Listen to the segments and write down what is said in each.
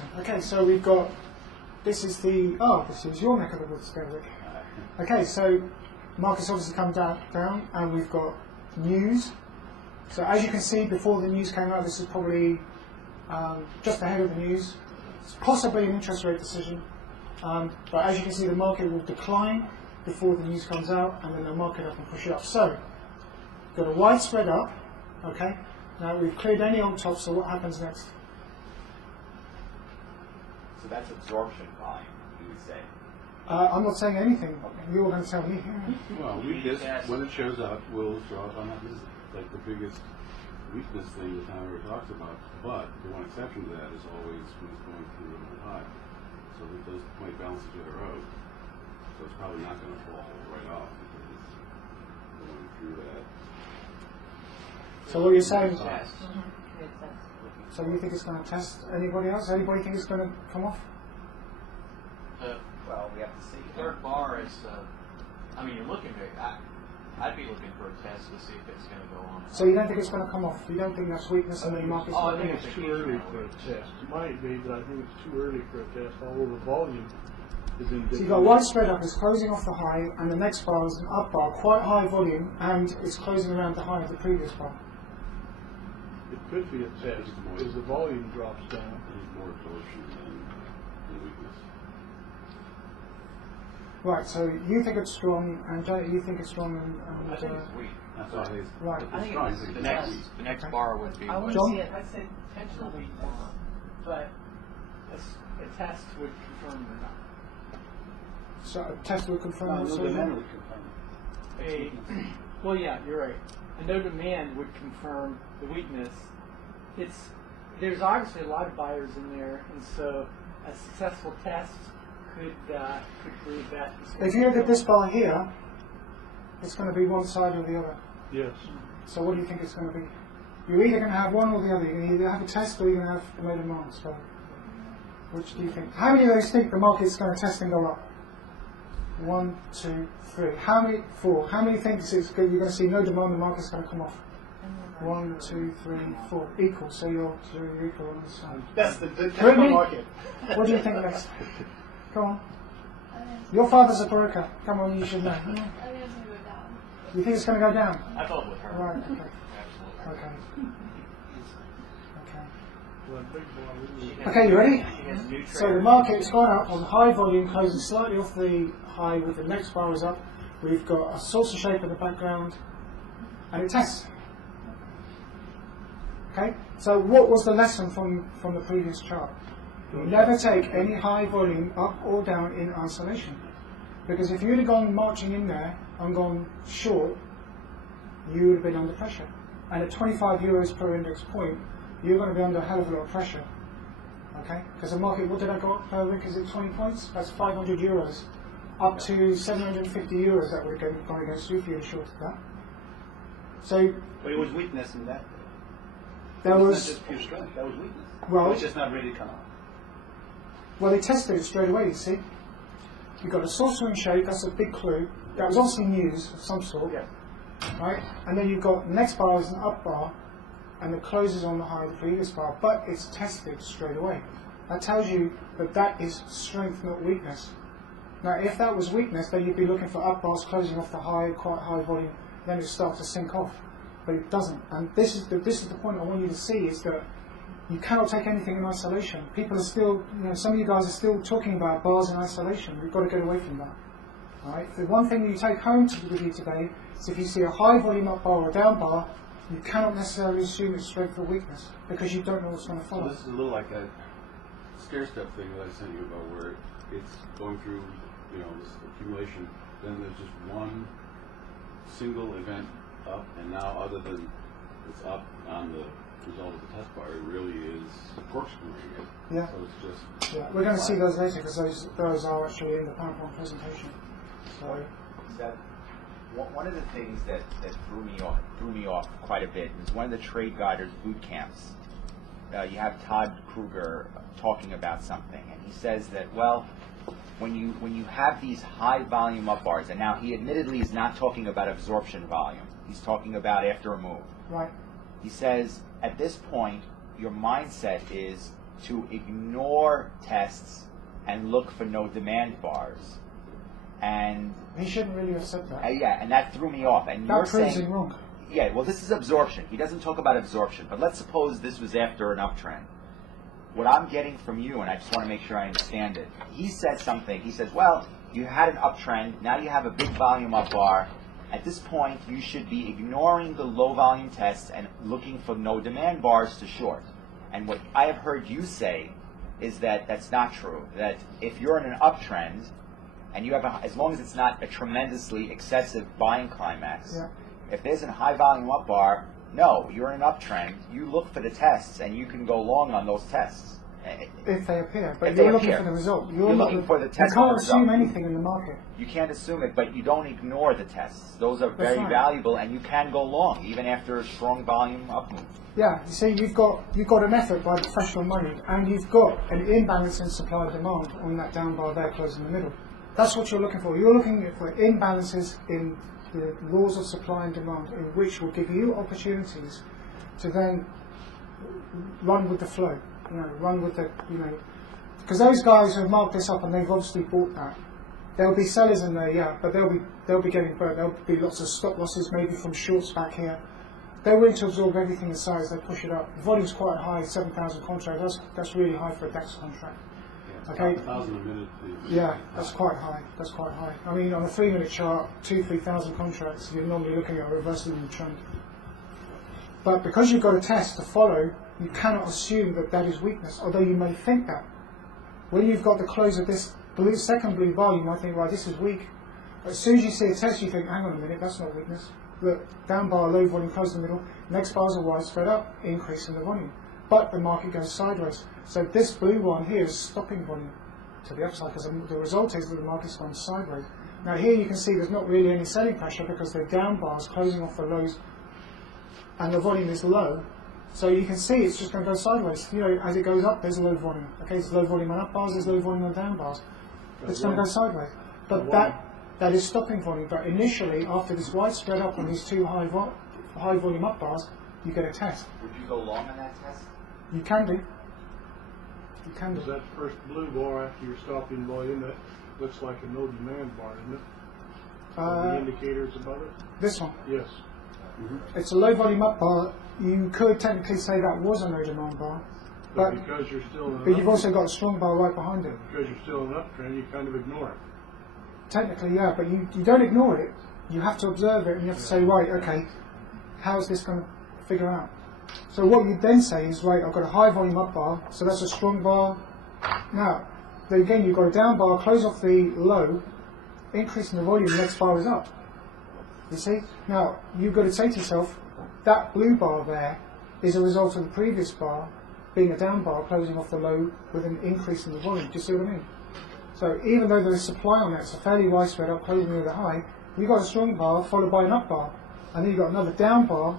momentum. Okay, so we've got, this is your neck of the woods, Derek. Okay, so markets obviously come down, and we've got news. So as you can see, before the news came out, this is probably just ahead of the news. It's possibly an interest rate decision, but as you can see, the market will decline before the news comes out, and then the market up and push it up. So, got a wide spread up, okay? Now we've cleared any old tops, so what happens next? So that's absorption volume, you would say. I'm not saying anything. You're going to tell me. Well, weakness, when it shows up, will show up on that. This is like the biggest weakness thing that Tom ever talks about. But the one exception to that is always when it's going through a high. So that those might balance each other out. So it's probably not going to fall right off because it's going through that. So what you're saying? So you think it's going to test anybody else? Anybody think it's going to come off? Well, we have to see. Third bar is, you're looking at, I'd be looking for a test to see if it's going to go on. So you don't think it's going to come off? You don't think that's weakness in the market? I think it's too early for a test. It might be, but I think it's too early for a test, although the volume is in. So you've got one spread up, it's closing off the high, and the next bar is an up bar, quite high volume, and it's closing around the high of the previous bar. It could be a test because the volume drops down. There's more absorption than weakness. Right, so you think it's strong, and you think it's strong, and I think it's weak. That's why it's right. I think strong. the next bar would be. I wouldn't John? see it. I'd say potential weakness, but a test would confirm it or not. So a test will confirm No it. demand would confirm Well, yeah, you're right. A no demand would confirm the weakness. There's obviously a lot of buyers in there, and so a successful test could prove that. If you look at this bar here, it's going to be one side or the other. Yes. So what do you think it's going to be? You're either going to have one or the other. You're going to either have a test or you're going to have a no demand. So which do you think? How many of those think the market's going to test and go up? 1, 2, 3. How many? 4. How many think you're going to see no demand, the market's going to come off? 1, 2, 3, 4. Equal. So you're equal on this side. That's the Really? market. What do you think next? Come on. Your father's a broker. Come on, you should know. I think it's going to go down. You think it's going to go down? I thought with her. Right. Okay. Absolutely. Okay. Okay, you ready? So the market has gone up on high volume, closing slightly off the high with the next bar is up. We've got a saucer shape in the background, and it tests. Okay, so what was the lesson from the previous chart? Never take any high volume up or down in isolation. Because if you'd have gone marching in there and gone short, you would have been under pressure. And at 25 euros per index point, you're going to be under a hell of a lot of pressure. Okay? Because the market, what did I go up per week? Is it 20 points? That's 500 euros. Up to 750 euros that would have gone against you if you had shorted that. So, But it was weakness in that. there It was was, not just pure strength. That was weakness. well, It was just not ready to come out. well, they tested it straight away, you see. You've got a saucering shape, that's a big clue. That was obviously news of some sort. Yeah. Right? And then you've got the next bar is an up bar, and the close is on the high of the previous bar, but it's tested straight away. That tells you that that is strength, not weakness. Now, if that was weakness, then you'd be looking for up bars closing off the high, quite high volume, then it starts to sink off. But it doesn't. And this is the point I want you to see, is that you cannot take anything in isolation. People are still, some of you guys are still talking about bars in isolation. We've got to get away from that. All right? The one thing you take home with you today is if you see a high volume up bar or down bar, you cannot necessarily assume it's strength or weakness because you don't know what's going to follow. So this is a little like a stair step thing that I sent you about, where it's going through, this accumulation. Then there's just one single event up, and now other than it's up on the result of the test bar, it really is corkscrewing it. Yeah. So it's just. Yeah, we're going to see those later because those are actually in the PowerPoint presentation. So. Is that one of the things that threw me off quite a bit is one of the trade guiders boot camps. You have Todd Kruger talking about something, and he says that, well, when you have these high volume up bars, and now he admittedly is not talking about absorption volume, he's talking about after a move. Right. He says at this point your mindset is to ignore tests and look for no demand bars. And He shouldn't really have said that. yeah, and that threw me off. And That you're proves saying, him wrong. yeah, well, this is absorption. He doesn't talk about absorption, but let's suppose this was after an uptrend. What I'm getting from you, and I just want to make sure I understand it, he said something. He says, well, you had an uptrend, now you have a big volume up bar. At this point, you should be ignoring the low volume tests and looking for no demand bars to short. And what I have heard you say is that that's not true. That if you're in an uptrend, and you have as long as it's not a tremendously excessive buying climax, Yeah. if there's a high volume up bar, no, you're in an uptrend. You look for the tests, and you can go long on those tests. If they appear, but If they you're looking appear. for the result. You're looking for the You test can't result. assume anything in the market. You can't assume it, but you don't ignore the tests. Those are That's very right. valuable, and you can go long even after a strong volume up move. Yeah, you see, you've got an effort by professional money, and you've got an imbalance in supply and demand on that down bar there, close in the middle. That's what you're looking for. You're looking for imbalances in the laws of supply and demand, in which will give you opportunities to then run with the flow. Run with the, because those guys who have marked this up and they've obviously bought that. There'll be sellers in there, yeah, but they'll be getting burnt. There'll be lots of stop losses, maybe from shorts back here. They're willing to absorb everything in size. They push it up. The volume's quite high, 7,000 contracts. That's really high for a DAX contract. Okay. 1,000 a minute. Yeah, that's quite high. That's quite high. I mean, on a 3-minute chart, 3,000 contracts, you're normally looking at a reversal in the trend. But because you've got a test to follow, you cannot assume that that is weakness, although you may think that. When you've got the close of this second blue bar, you might think, right, this is weak. But as soon as you see a test, you think, hang on a minute, that's not weakness. Look, down bar, low volume, close in the middle. Next bars are wide, spread up, increase in the volume. But the market goes sideways. So this blue one here is stopping volume to the upside, because the result is that the market's gone sideways. Now here you can see there's not really any selling pressure because the down bars closing off the lows and the volume is low. So you can see it's just going to go sideways. As it goes up, there's low volume. Okay, there's low volume on up bars, there's low volume on down bars. It's going to go sideways. But that is stopping volume. But initially, after this wide spread up on these two high volume up bars, you get a test. Would you go long on that test? You can do. You can Is do. that first blue bar after your stopping volume, that looks like a no demand bar, isn't it? The indicators above it? This one. Yes. It's a low volume up bar. You could technically say that was a no demand bar. But because you're still in an But you've also got a strong bar right behind it. because you're still in an uptrend, you kind of ignore it. Technically, yeah, but you don't ignore it. You have to observe it and you have to say, right, okay, how is this going to figure out? So what you then say is, right, I've got a high volume up bar, so that's a strong bar. Now, then again, you've got a down bar, close off the low, increasing the volume, the next bar is up. You see? Now, you've got to say to yourself, that blue bar there is a result of the previous bar being a down bar, closing off the low with an increase in the volume. Do you see what I mean? So even though there is supply on that, it's a fairly widespread up, closing with a high, you've got a strong bar followed by an up bar. And then you've got another down bar,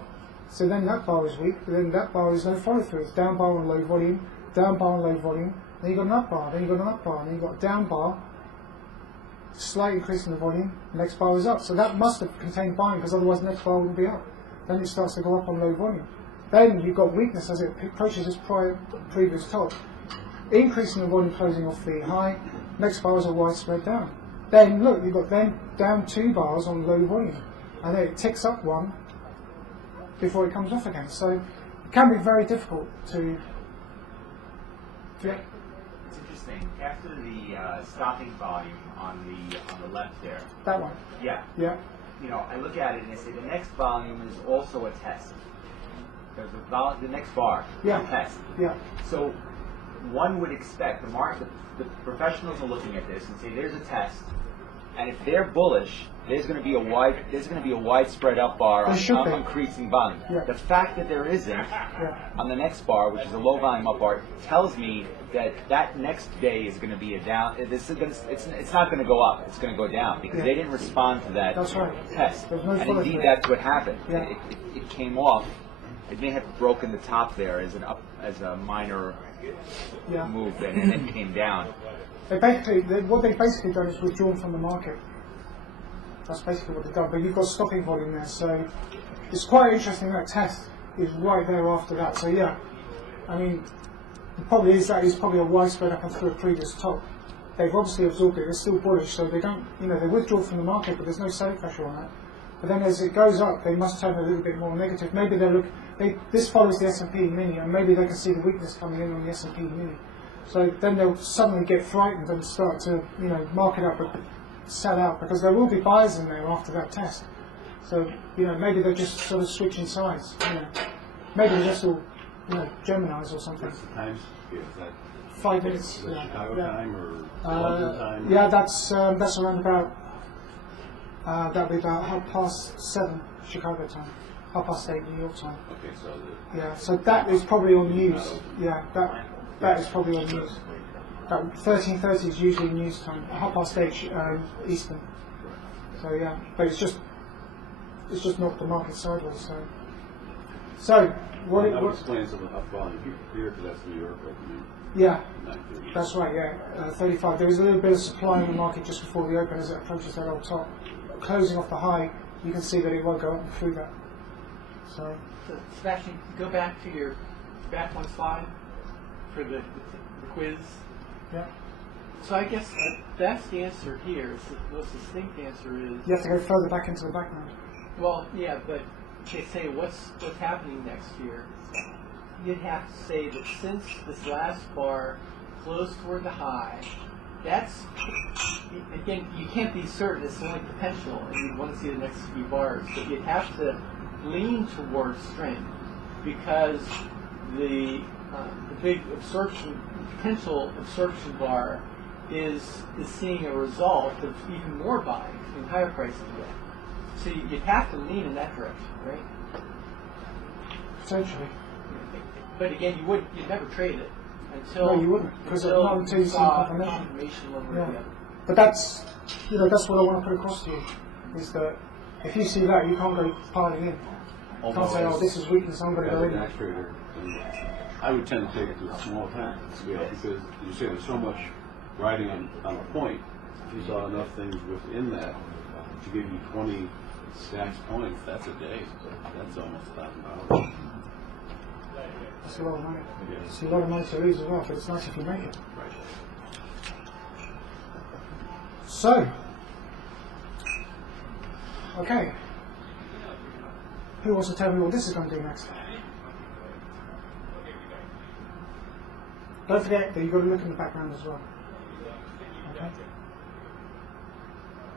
so then that bar is weak, but then that bar is no follow through. It's down bar on low volume, down bar on low volume, then you've got an up bar, then you've got an up bar, and then you've got a down bar, slight increase in the volume, next bar is up. So that must have contained buying, because otherwise the next bar wouldn't be up. Then it starts to go up on low volume. Then you've got weakness as it approaches this previous top. Increasing the volume, closing off the high, next bar is a widespread down. Then look, you've got then down 2 bars on low volume, and then it ticks up 1 before it comes off again. So it can be very difficult to. It's interesting. After the stopping volume on the left there. That one. Yeah. Yeah. I look at it and I say the next volume is also a test. There's the next bar, Yeah. a test. Yeah. So one would expect the professionals are looking at this and say there's a test, and if they're bullish, there's going to be a widespread up bar There should on be. increasing volume. Yeah. The fact that there isn't on the next bar, which is a low volume up bar, tells me that next day is going to be a down. It's not going to go up. It's going to go down because they didn't respond to that That's right. test. There's no And follow indeed, through. that's what happened. Yeah. It came off. It may have broken the top there as a minor Yeah. move, and then came down. What they've basically done is withdrawn from the market. That's basically what they've done. But you've got stopping volume there, so it's quite interesting that test is right there after that. So yeah, I mean, The problem is that it's probably a widespread up through a previous top. They've obviously absorbed it. They're still bullish, so they don't, they withdraw from the market, but there's no selling pressure on that. But then as it goes up, they must turn a little bit more negative. Maybe this follows the S&P mini, and maybe they can see the weakness coming in on the S&P mini. So then they'll suddenly get frightened and start to, mark it up and sell out, because there will be buyers in there after that test. So, maybe they're just sort of switching sides. Maybe they're just all, Gemini's or something. What's the time scale? Is that 5 minutes. is that Chicago yeah. time or London time? Yeah, that's around about. That'll be about 7:30 Chicago time, 8:30 New York time. Okay, so Yeah, so that is probably on news. Yeah, that is probably on news. 13:30 is usually news time. 8:30 Eastern. So yeah, but it's just knocked the market sideways. So what? I was explaining something up volume here because that's New York opening. Yeah, 9:30. that's right. Yeah, 35. There is a little bit of supply in the market just before the open as it approaches that old top. Closing off the high, you can see that it won't go up and through that. So Sebastian, go back to your back one slide for the quiz. yeah, So I guess the best answer here, the most distinct answer is, you have to go further back into the background. well, yeah, but they say what's happening next year. You'd have to say that since this last bar closed toward the high, that's, again, you can't be certain, it's only potential, and you'd want to see the next few bars, but you'd have to lean towards strength, because the big potential absorption bar is seeing a result of even more buying in higher prices yet. So you'd have to lean in that direction, right? Potentially. But again, you'd never trade it until No, you wouldn't, because not until you see saw confirmation. confirmation one way or Yeah. the other. But that's what I want to put across to you, is that if you see that, you can't go piling in. You can't say, oh, this is weakness, I'm going to As go a in. tax trader, I would tend to take it to a small time scale because you say there's so much riding on a point. If you saw enough things within that to give you 20 stacks points, that's a day. So that's almost $1,000. That's a lot of money. Yeah. It's a lot of money to lose as well, but it's nice if you make it. Right. So, okay. Who wants to tell me what this is going to do next? Don't forget that you've got to look in the background as well. Okay.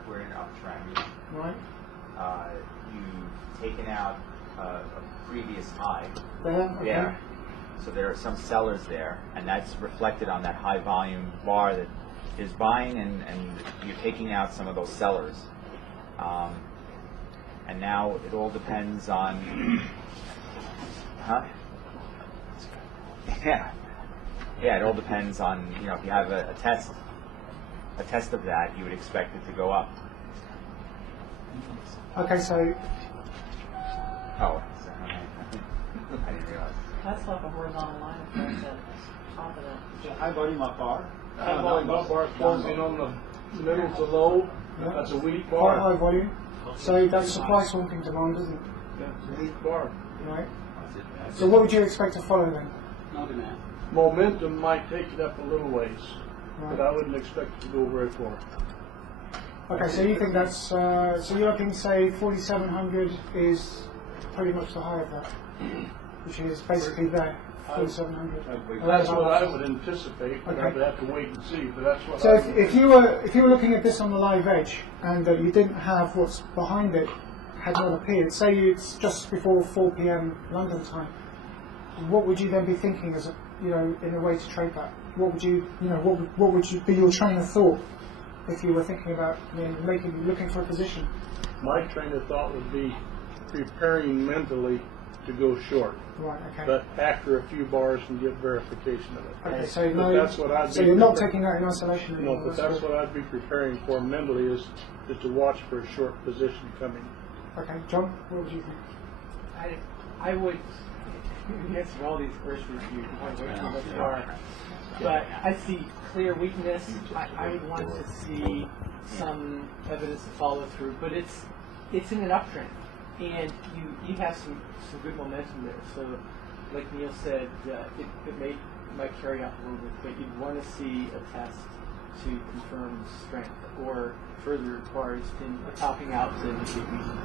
We're in an uptrend. Right. You've taken out a previous high. There. Okay. Yeah. So there are some sellers there, and that's reflected on that high volume bar that is buying, and you're taking out some of those sellers. And now it all depends on, Yeah. Yeah, it all depends on, if you have a test of that, you would expect it to go up. Okay, so Oh, I didn't realize. That's like a horizontal line of course at the top of that. High volume up bar. High volume up bar closing on the middle to low. That's a weak quite bar. high volume. So that's supply swamping demand, isn't it? Yeah, it's a weak bar. Right. So what would you expect to follow then? No demand. Momentum might take it up a little ways, but Right. I wouldn't expect it to go very far. Okay, so you think that's so you're looking, say 4,700 is pretty much the high of that, which is basically there, 4,700. That's what I would anticipate, but Okay. I'd have to wait and see, but that's what So I if you were looking at this on the live edge and you didn't have what's behind it had not appeared, say it's just before 4 p.m. London time, what would you then be thinking as in a way to trade that? What would you what would be your train of thought if you were thinking about looking for a position? my train of thought would be preparing mentally to go short, Right. Okay. but after a few bars and get verification of it. Okay. So But that's what I'd so be you're not prepared- taking that in isolation No, anymore. but that's what I'd be preparing for mentally is to watch for a short position coming. Okay, John, what would you think? I would answer all these questions you want way too much far. But I see clear weakness. I would want to see some evidence to follow through. But it's in an uptrend, and you have some good momentum there. So, like Neil said, it may might carry up a little bit, but you'd want to see a test to confirm strength, or further requires a topping out to indicate weakness.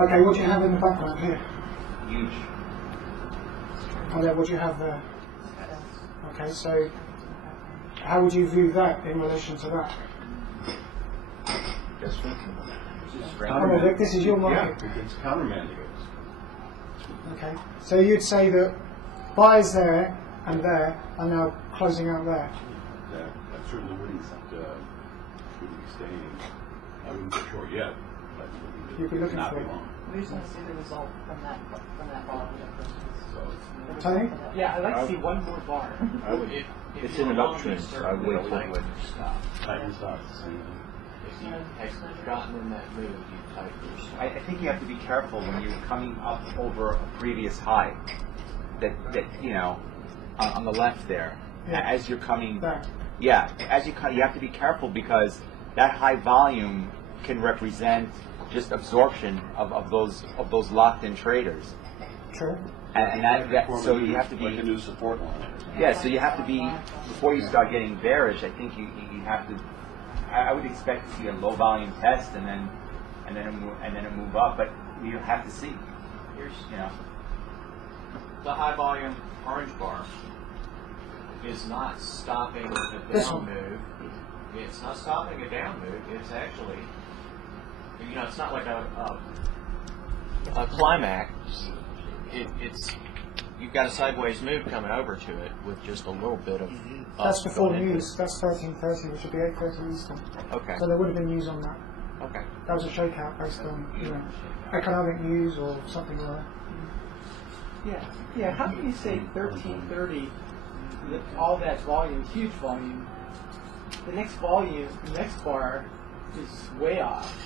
Okay, what do you have in the background here? Huge. And then what do you have there? Okay, so how would you view that in relation to that? Just Come on, Vic, this is your market. Yeah, it's countermanding. Okay, so you'd say that buyers there and there are now closing out there. That certainly wouldn't be staying. I wouldn't be sure yet, but You'd be looking not for be it. long. We just want to see the result from that bar. Tony? Yeah, I'd like to see one more bar. If It's you're in an along uptrend, a so certain I would wait tighten, till it stop. Tighten stops. If you have gotten in that mood, you tighten your stop. I think you have to be careful when you're coming up over a previous high. That you know, on the left there, Yeah. as you're coming. There. Yeah, as you come, you have to be careful because that high volume can represent just absorption of those locked-in traders, True. and that so you have to like a be. new support line. Yeah, so you have to be before you start getting bearish. I think you have to. I would expect to see a low volume test and then a move up, but you have to see. Here's You know. the high volume orange bar is not stopping the This down one. move. It's not stopping a down move. It's actually, it's not like a climax. It's you've got a sideways move coming over to it with just a little bit of. That's before going into news. That's 13:30, which would be 8:30 Eastern. it. Okay. So there would have been news on that. Okay. That was a shakeout based on economic news or something like that. Yeah. How can you say 1330? All that volume, huge volume. The next bar is way off.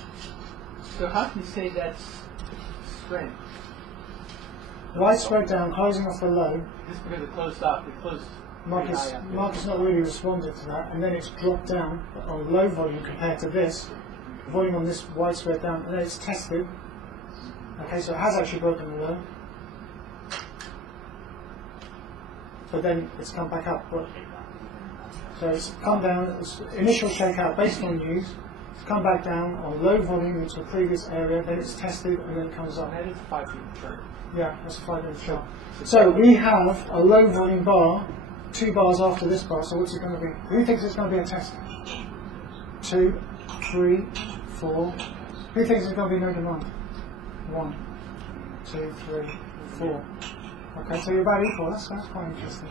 So how can you say that's strength? Widespread down, closing off the low. Just because it closed up, it closed. Market's pretty high up. market's not really responded to that, and then it's dropped down on low volume compared to this. Volume on this widespread down, and then it's tested. Okay, so it has actually broken the low. But then it's come back up. So it's come down, it's initial shakeout based on news, it's come back down on low volume into a previous area, then it's tested and then it comes up. And that is a 5-minute chart. Yeah, that's a 5-minute chart. So we have a low volume bar, 2 bars after this bar, so what's it going to be? Who thinks it's going to be a test? 2, 3, 4. Who thinks it's going to be no demand? 1, 2, 3, 4. Okay, so you're about equal. That's quite interesting.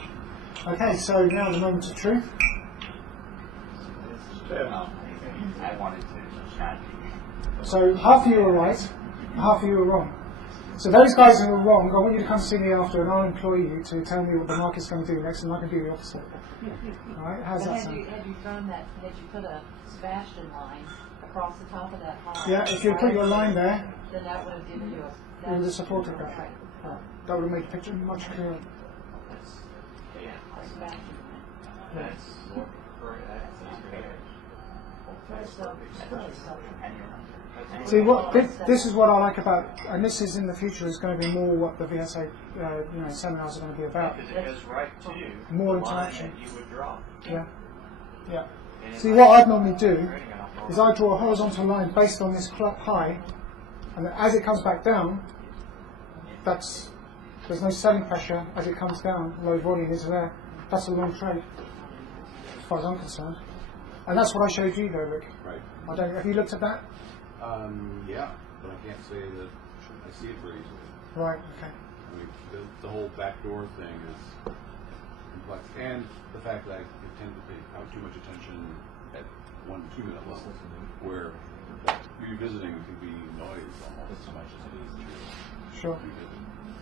Okay, so now the moment of truth. I wanted to chat. So half of you are right, half of you are wrong. So those guys who are wrong, I want you to come see me after, and I'll employ you to tell me what the market's going to do next, and I can do the opposite. All right? How's But that had sound? you put a Sebastian line across the top of that high? Yeah, if you put your line there, then that would have given you a. it would have supported that. Right. Right. That would have made the picture much clearer. Yeah. A Sebastian line. That's more correct. See, what this is what I like about, and this is in the future is going to be more what the VSA seminars are going to be about. Because it goes right to More the line interaction. that you would draw. Yeah, yeah. And See, if what I- I'd normally do is I draw a horizontal line based on this high, and then as it comes back down, there's no selling pressure as it comes down. Low volume is there. That's a long trade, as far as I'm concerned. And that's what I showed you, though, Rick. Right. Have you looked at that? Yeah, but I can't say that I see it very easily. Right. Okay. I mean, the whole backdoor thing is complex, and the fact that I tend to pay too much attention at 1 to 2 minute level, where that revisiting can be noise almost as much as it is true. Sure.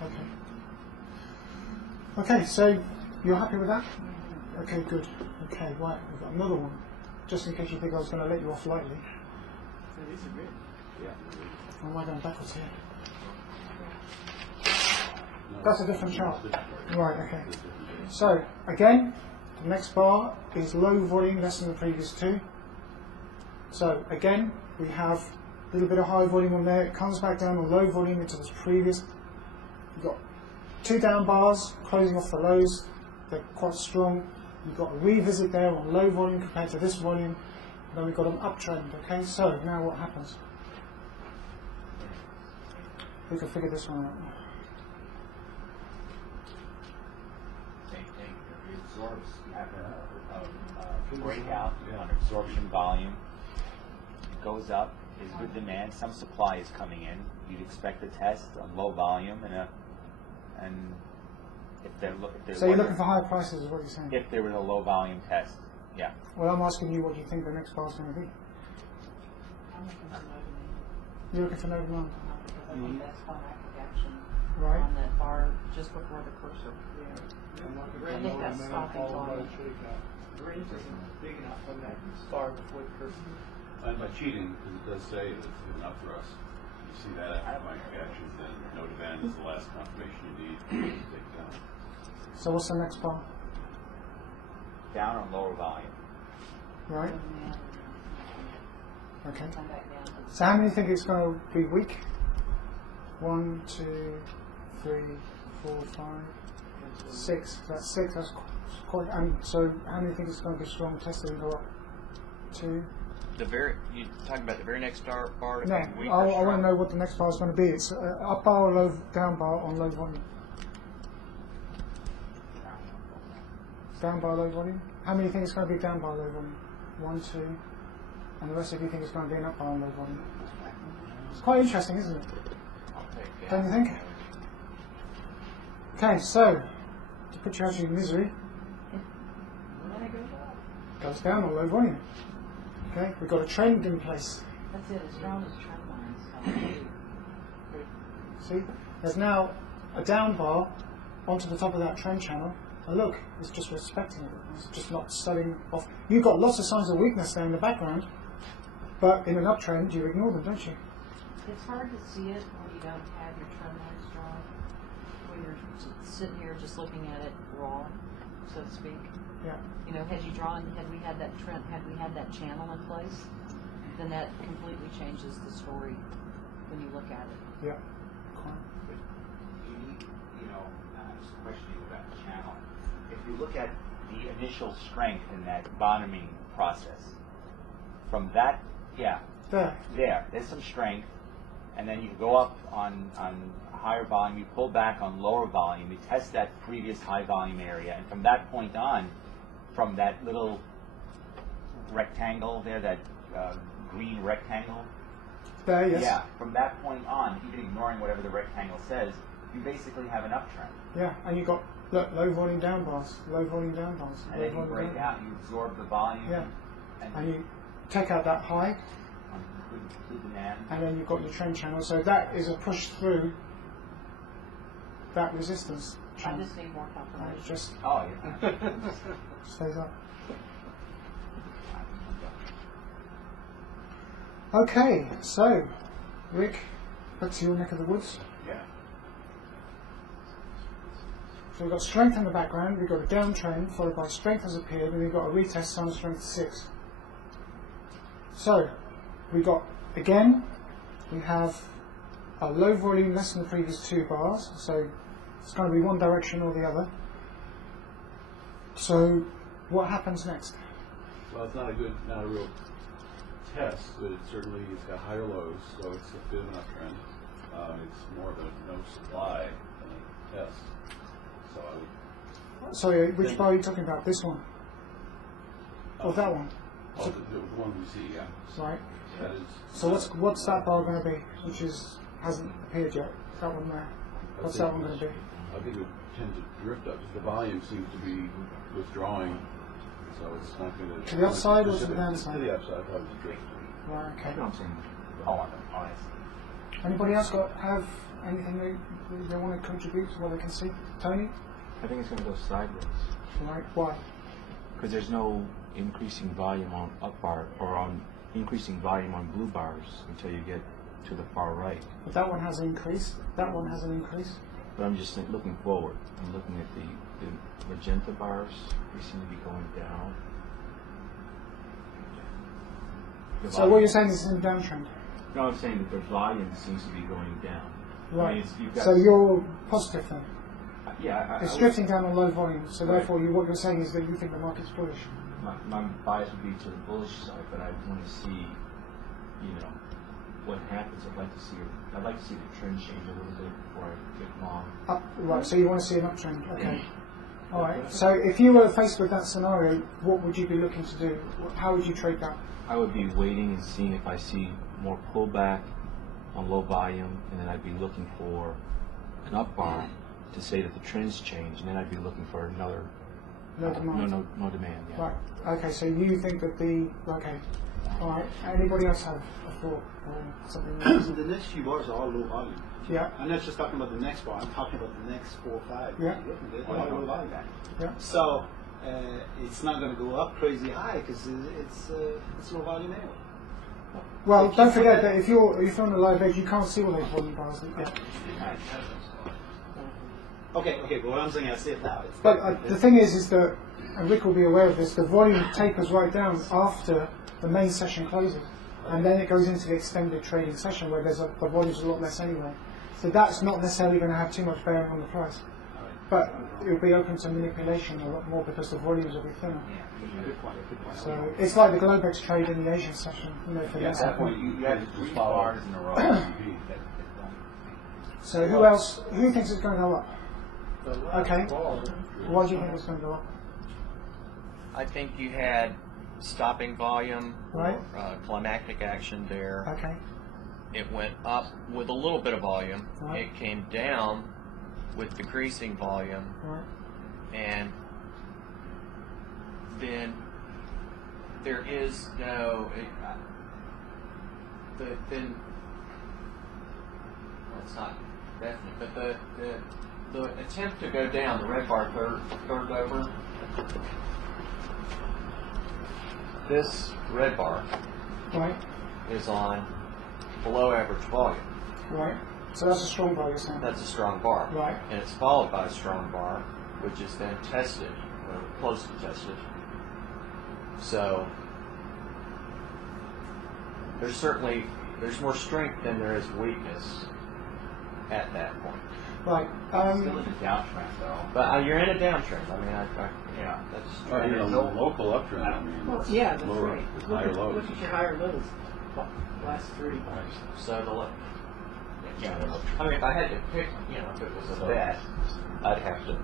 Okay. Okay. So you're happy with that? Okay. Good. Okay. Right. We've got another one. Just in case you think I was going to let you off lightly. These are good. Yeah. Or am I going backwards here? No, That's a different chart. Right, okay. So, again, the next bar is low volume, less than the previous 2. So, again, we have a little bit of high volume on there. It comes back down on low volume into this previous. We've got 2 down bars closing off the lows. they're quite strong. You've got a revisit there on low volume compared to this volume. Then we've got an uptrend. Okay, so now what happens? We can figure this one out. Same thing. It absorbs. You have a breakout on absorption volume. It goes up. There's good demand. Some supply is coming in. You'd expect a test on low volume and if they're so you're looking for higher prices, is what you're saying? If there was a low volume test, yeah. Well, I'm asking you what you think the next bar is going to be. You're looking for no demand. I think that's climactic action Right. on that bar just before the cursor. I think that's stopping volume. The range isn't big enough on that bar before the cursor. And by cheating, because it does say that it's given up for us, you see that after my reaction, then no demand is the last confirmation you need to take down. So what's the next bar? Down on lower volume. Right. Okay. Come back down. So how many think it's going to be weak? 1, 2, 3, 4, 5, 6. That's 6. That's quite. And so how many think it's going to be strong? Tested and go up. 2. You talking about the very next bar to No, be weak I or want to strong? know what the next bar is going to be. It's up bar or low, down bar on low volume. Down bar, low volume. How many think it's going to be down bar, low volume? 1, 2, and the rest of you think it's going to be an up bar on low volume. It's quite interesting, isn't it? I'll take Don't you think? Okay, so to put you out of your misery, Then it goes up. goes down on low volume. Okay, we've got a trend in place. That's it, as strong as trend lines. See, there's now a down bar onto the top of that trend channel, and look, it's just respecting it. It's just not studying off. You've got lots of signs of weakness there in the background, but in an uptrend, you ignore them, don't you? It's hard to see it when you don't have your trend lines drawn. When you're sitting here just looking at it raw, so to speak. Yeah. You know, had we had that trend, had we had that channel in place, then that completely changes the story when you look at it. Yeah. You need, I'm just questioning about the channel. If you look at the initial strength in that bottoming process, from that, there's some strength, and then you go up on higher volume, you pull back on lower volume, you test that previous high volume area, and from that point on, from that little rectangle there, that green rectangle, There, yes. yeah, from that point on, even ignoring whatever the rectangle says, you basically have an uptrend. Yeah, and you've got, look, low volume down bars, low volume down bars. And low then you volume break down out, you absorb the volume, Yeah. and And you take out that high, good demand. and then you've got your trend channel. So that is a push through that resistance I channel. just need more And confirmation. it just Oh, yeah. stays up. Okay, so, Rick, back to your neck of the woods. Yeah. So we've got strength in the background, we've got a downtrend, followed by strength has appeared, and we've got a retest on strength 6. So, we've got, again, we have a low volume less than the previous 2 bars, so it's going to be one direction or the other. So, what happens next? Well, it's not a real test, but it certainly it's got higher lows, so it's a bit of an uptrend. It's more of a no supply than a test. So I would. Sorry, which bar are you talking about? This one? Or that one? Oh, the one we see, yeah. Right. That is. So what's that bar going to be, which hasn't appeared yet? That one there. What's that one going to be? I think it would tend to drift up. The volume seems to be withdrawing, so it's not going to. To the upside or to the downside? To the upside, probably the drift. Right, okay. Oh, I see. Anybody else have anything they want to contribute to what they can see? Tony? I think it's going to go sideways Right, why? because there's no increasing volume on up bar or on increasing volume on blue bars until you get to the far right. But that one has an increase, that one has an increase. But I'm just looking forward. I'm looking at the magenta bars. They seem to be going down. The So what you're saying is it's in downtrend? No, I'm saying that the volume seems to be going down. I Right. mean, you've got So you're positive then? Yeah, It's drifting down on low volume, so therefore what you're saying is that you think the market's bullish. my bias would be to the bullish side, but I want to see, what happens. I'd like to see the trend change a little bit before I get long. Right, so you want to see an uptrend. Okay. All right. So if you were faced with that scenario, what would you be looking to do? How would you trade that? I would be waiting and seeing if I see more pullback on low volume, and then I'd be looking for an up bar to say that the trends change, and then I'd be looking for another No demand. no demand. Yeah. Right. Okay. So you think that okay. All right. Anybody else have a thought or something else? The next few bars are all low volume. Yeah. I'm not just talking about the next bar. I'm talking about the next 4 or 5. Yeah. They're all low volume. Yeah. So it's not going to go up crazy high because it's low volume anyway. Well, don't forget that if you're on the live edge, you can't see all those volume bars. Yeah. Okay, but what I'm saying, I see it now. But the thing is that, and Rick will be aware of this, the volume tapers right down after the main session closes, and then it goes into the extended trading session where the volume's a lot less anyway. So that's not necessarily going to have too much bearing on the price. But it will be open to manipulation a lot more because the volumes will be thinner. So it's like the Globex trade in the Asian session, for At that point, you had 3 bars in a row. So who thinks it's going to go up? Okay. Why do you think it's going to go up? I think you had stopping volume, Right. climactic action there. Okay. It went up with a little bit of volume. Right. It came down with decreasing volume, Right. and then there is no. Then well, it's not definite, but the attempt to go down, the red bar third over. This red bar Right. is on below average volume. Right. So that's a strong bar, you're saying? That's a strong bar. Right. And it's followed by a strong bar, which is then tested, or close to tested. So there's more strength than there is weakness at that point. Right. Still in a downtrend, though. But you're in a downtrend. I mean, that's Or in a local uptrend. I mean, Well, yeah, that's lower, right. with Look higher at, lows. look at your higher lows. Last 3. so I mean, if I had to pick, if it was a bet, I'd have to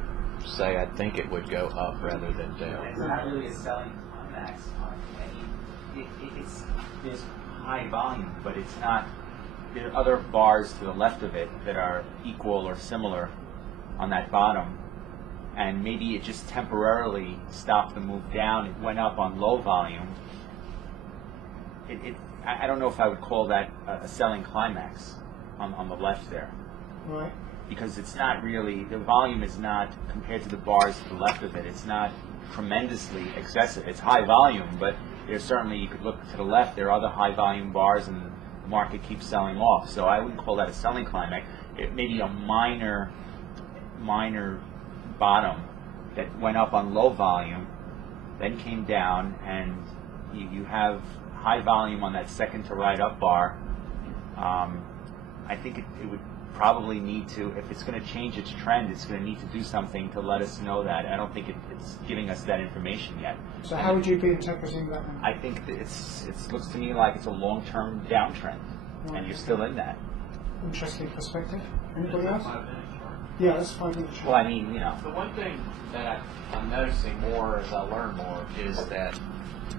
say I think it would go up rather than down. It's not really a selling climax on any. There's high volume, but it's not. There are other bars to the left of it that are equal or similar on that bottom, and maybe it just temporarily stopped the move down. It went up on low volume. I don't know if I would call that a selling climax on the left there. Right. Because it's not really, the volume is not, compared to the bars to the left of it, it's not tremendously excessive. It's high volume, but there's certainly, you could look to the left, there are other high volume bars and the market keeps selling off. So I wouldn't call that a selling climax. It may be a minor bottom that went up on low volume, then came down, and you have high volume on that second to right up bar. I think it would probably need to, if it's going to change its trend, it's going to need to do something to let us know that. I don't think it's giving us that information yet. So how would you be interpreting that then? I think that it looks to me like it's a long-term downtrend, and you're still in that. Interesting perspective. Anybody else? Yeah, that's 5 minutes. Well, I mean, The one thing that I'm noticing more as I learn more is that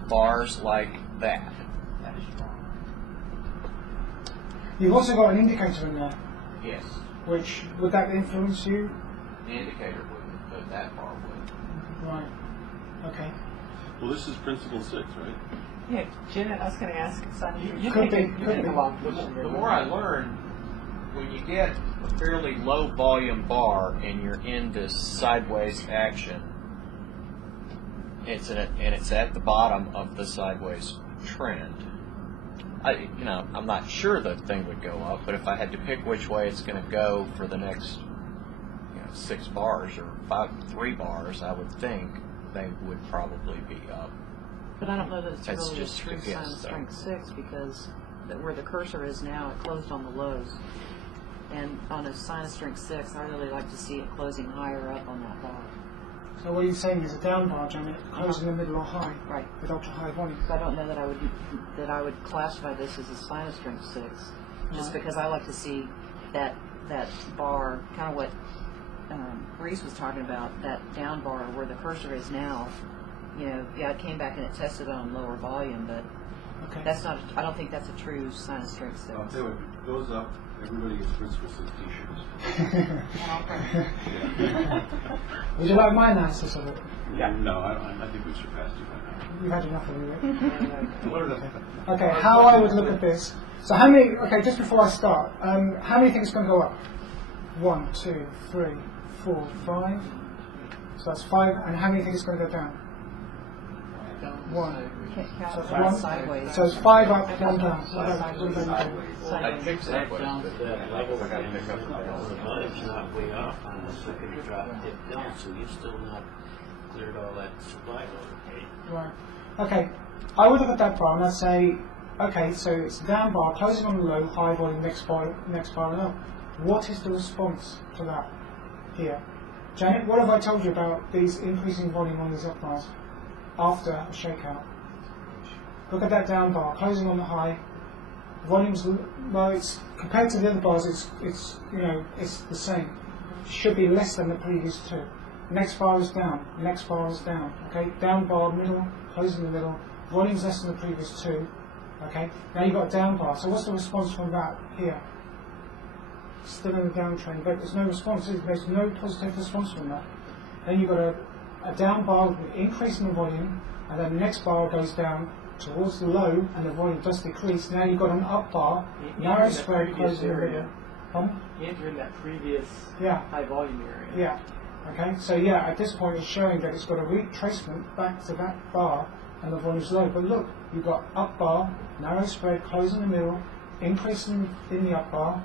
bars like that. You've also got an indicator in there, Yes, which, would that influence you? the indicator wouldn't, but that bar would. Right. Okay. Well, this is principle 6, right? Yeah, Janet, I was going to ask, son, you Could take be, could be. a long position. The more I learn, when you get a fairly low volume bar and you're into sideways action, it's at the bottom of the sideways trend. I'm not sure the thing would go up, but if I had to pick which way it's going to go for the next 6 bars or 3 bars, I would think they would probably be up. But I don't know that it's That's really a just a true sign guess, of though. strength 6 because where the cursor is now, it closed on the lows. And on a sinus strength 6, I really like to see it closing higher up on that bar. So what you're saying is a down bar, Janet, closing in the middle or high, Right. with ultra high volume. I don't know that I would classify this as a sinus strength 6, just Right. because I like to see that bar, kind of what Reese was talking about, that down bar where the cursor is now. You know, yeah, it came back and it tested on lower volume, but Okay. that's not. I don't think that's a true sinus strength 6. I'll tell you what, if it goes up, everybody gets Christmas t-shirts. Would you like my analysis of it? Yeah. No, I think we surpassed you by now. You've had enough of it. Okay, how I would look at this. So how many, okay, just before I start, how many think it's going to go up? 1, 2, 3, 4, 5. So that's 5. And how many think it's going to go down? 1. Can't count So it it's 1. sideways. So it's 5 up, 1 down. What about Sideways. you? I'd pick sideways, but That level again, the volume's not way off on the second drop dip down, so you've still not cleared all that supply load. Right. Okay. I would look at that bar and I'd say, okay, so it's down bar, closing on the low, high volume, next bar and up. What is the response to that here? Janet, what have I told you about these increasing volume on these up bars after a shakeout? Look at that down bar, closing on the high, volumes low. It's compared to the other bars, it's the same. It should be less than the previous two. Next bar is down. Next bar is down. Okay, down bar, middle, closing the middle. Volume's less than the previous two. Okay, now you've got a down bar. So what's the response from that here? Still in the downtrend, but there's no response. There's no positive response from that. Then you've got a down bar with an increase in the volume, and then the next bar goes down towards the low, and the volume does decrease. Now you've got an up bar, narrow spread, closing the middle. Enter in that previous Yeah. high volume area. Yeah. Okay, so yeah, at this point it's showing that it's got a retracement back to that bar and the volume's low. But look, you've got up bar, narrow spread, close in the middle, increase in the up bar,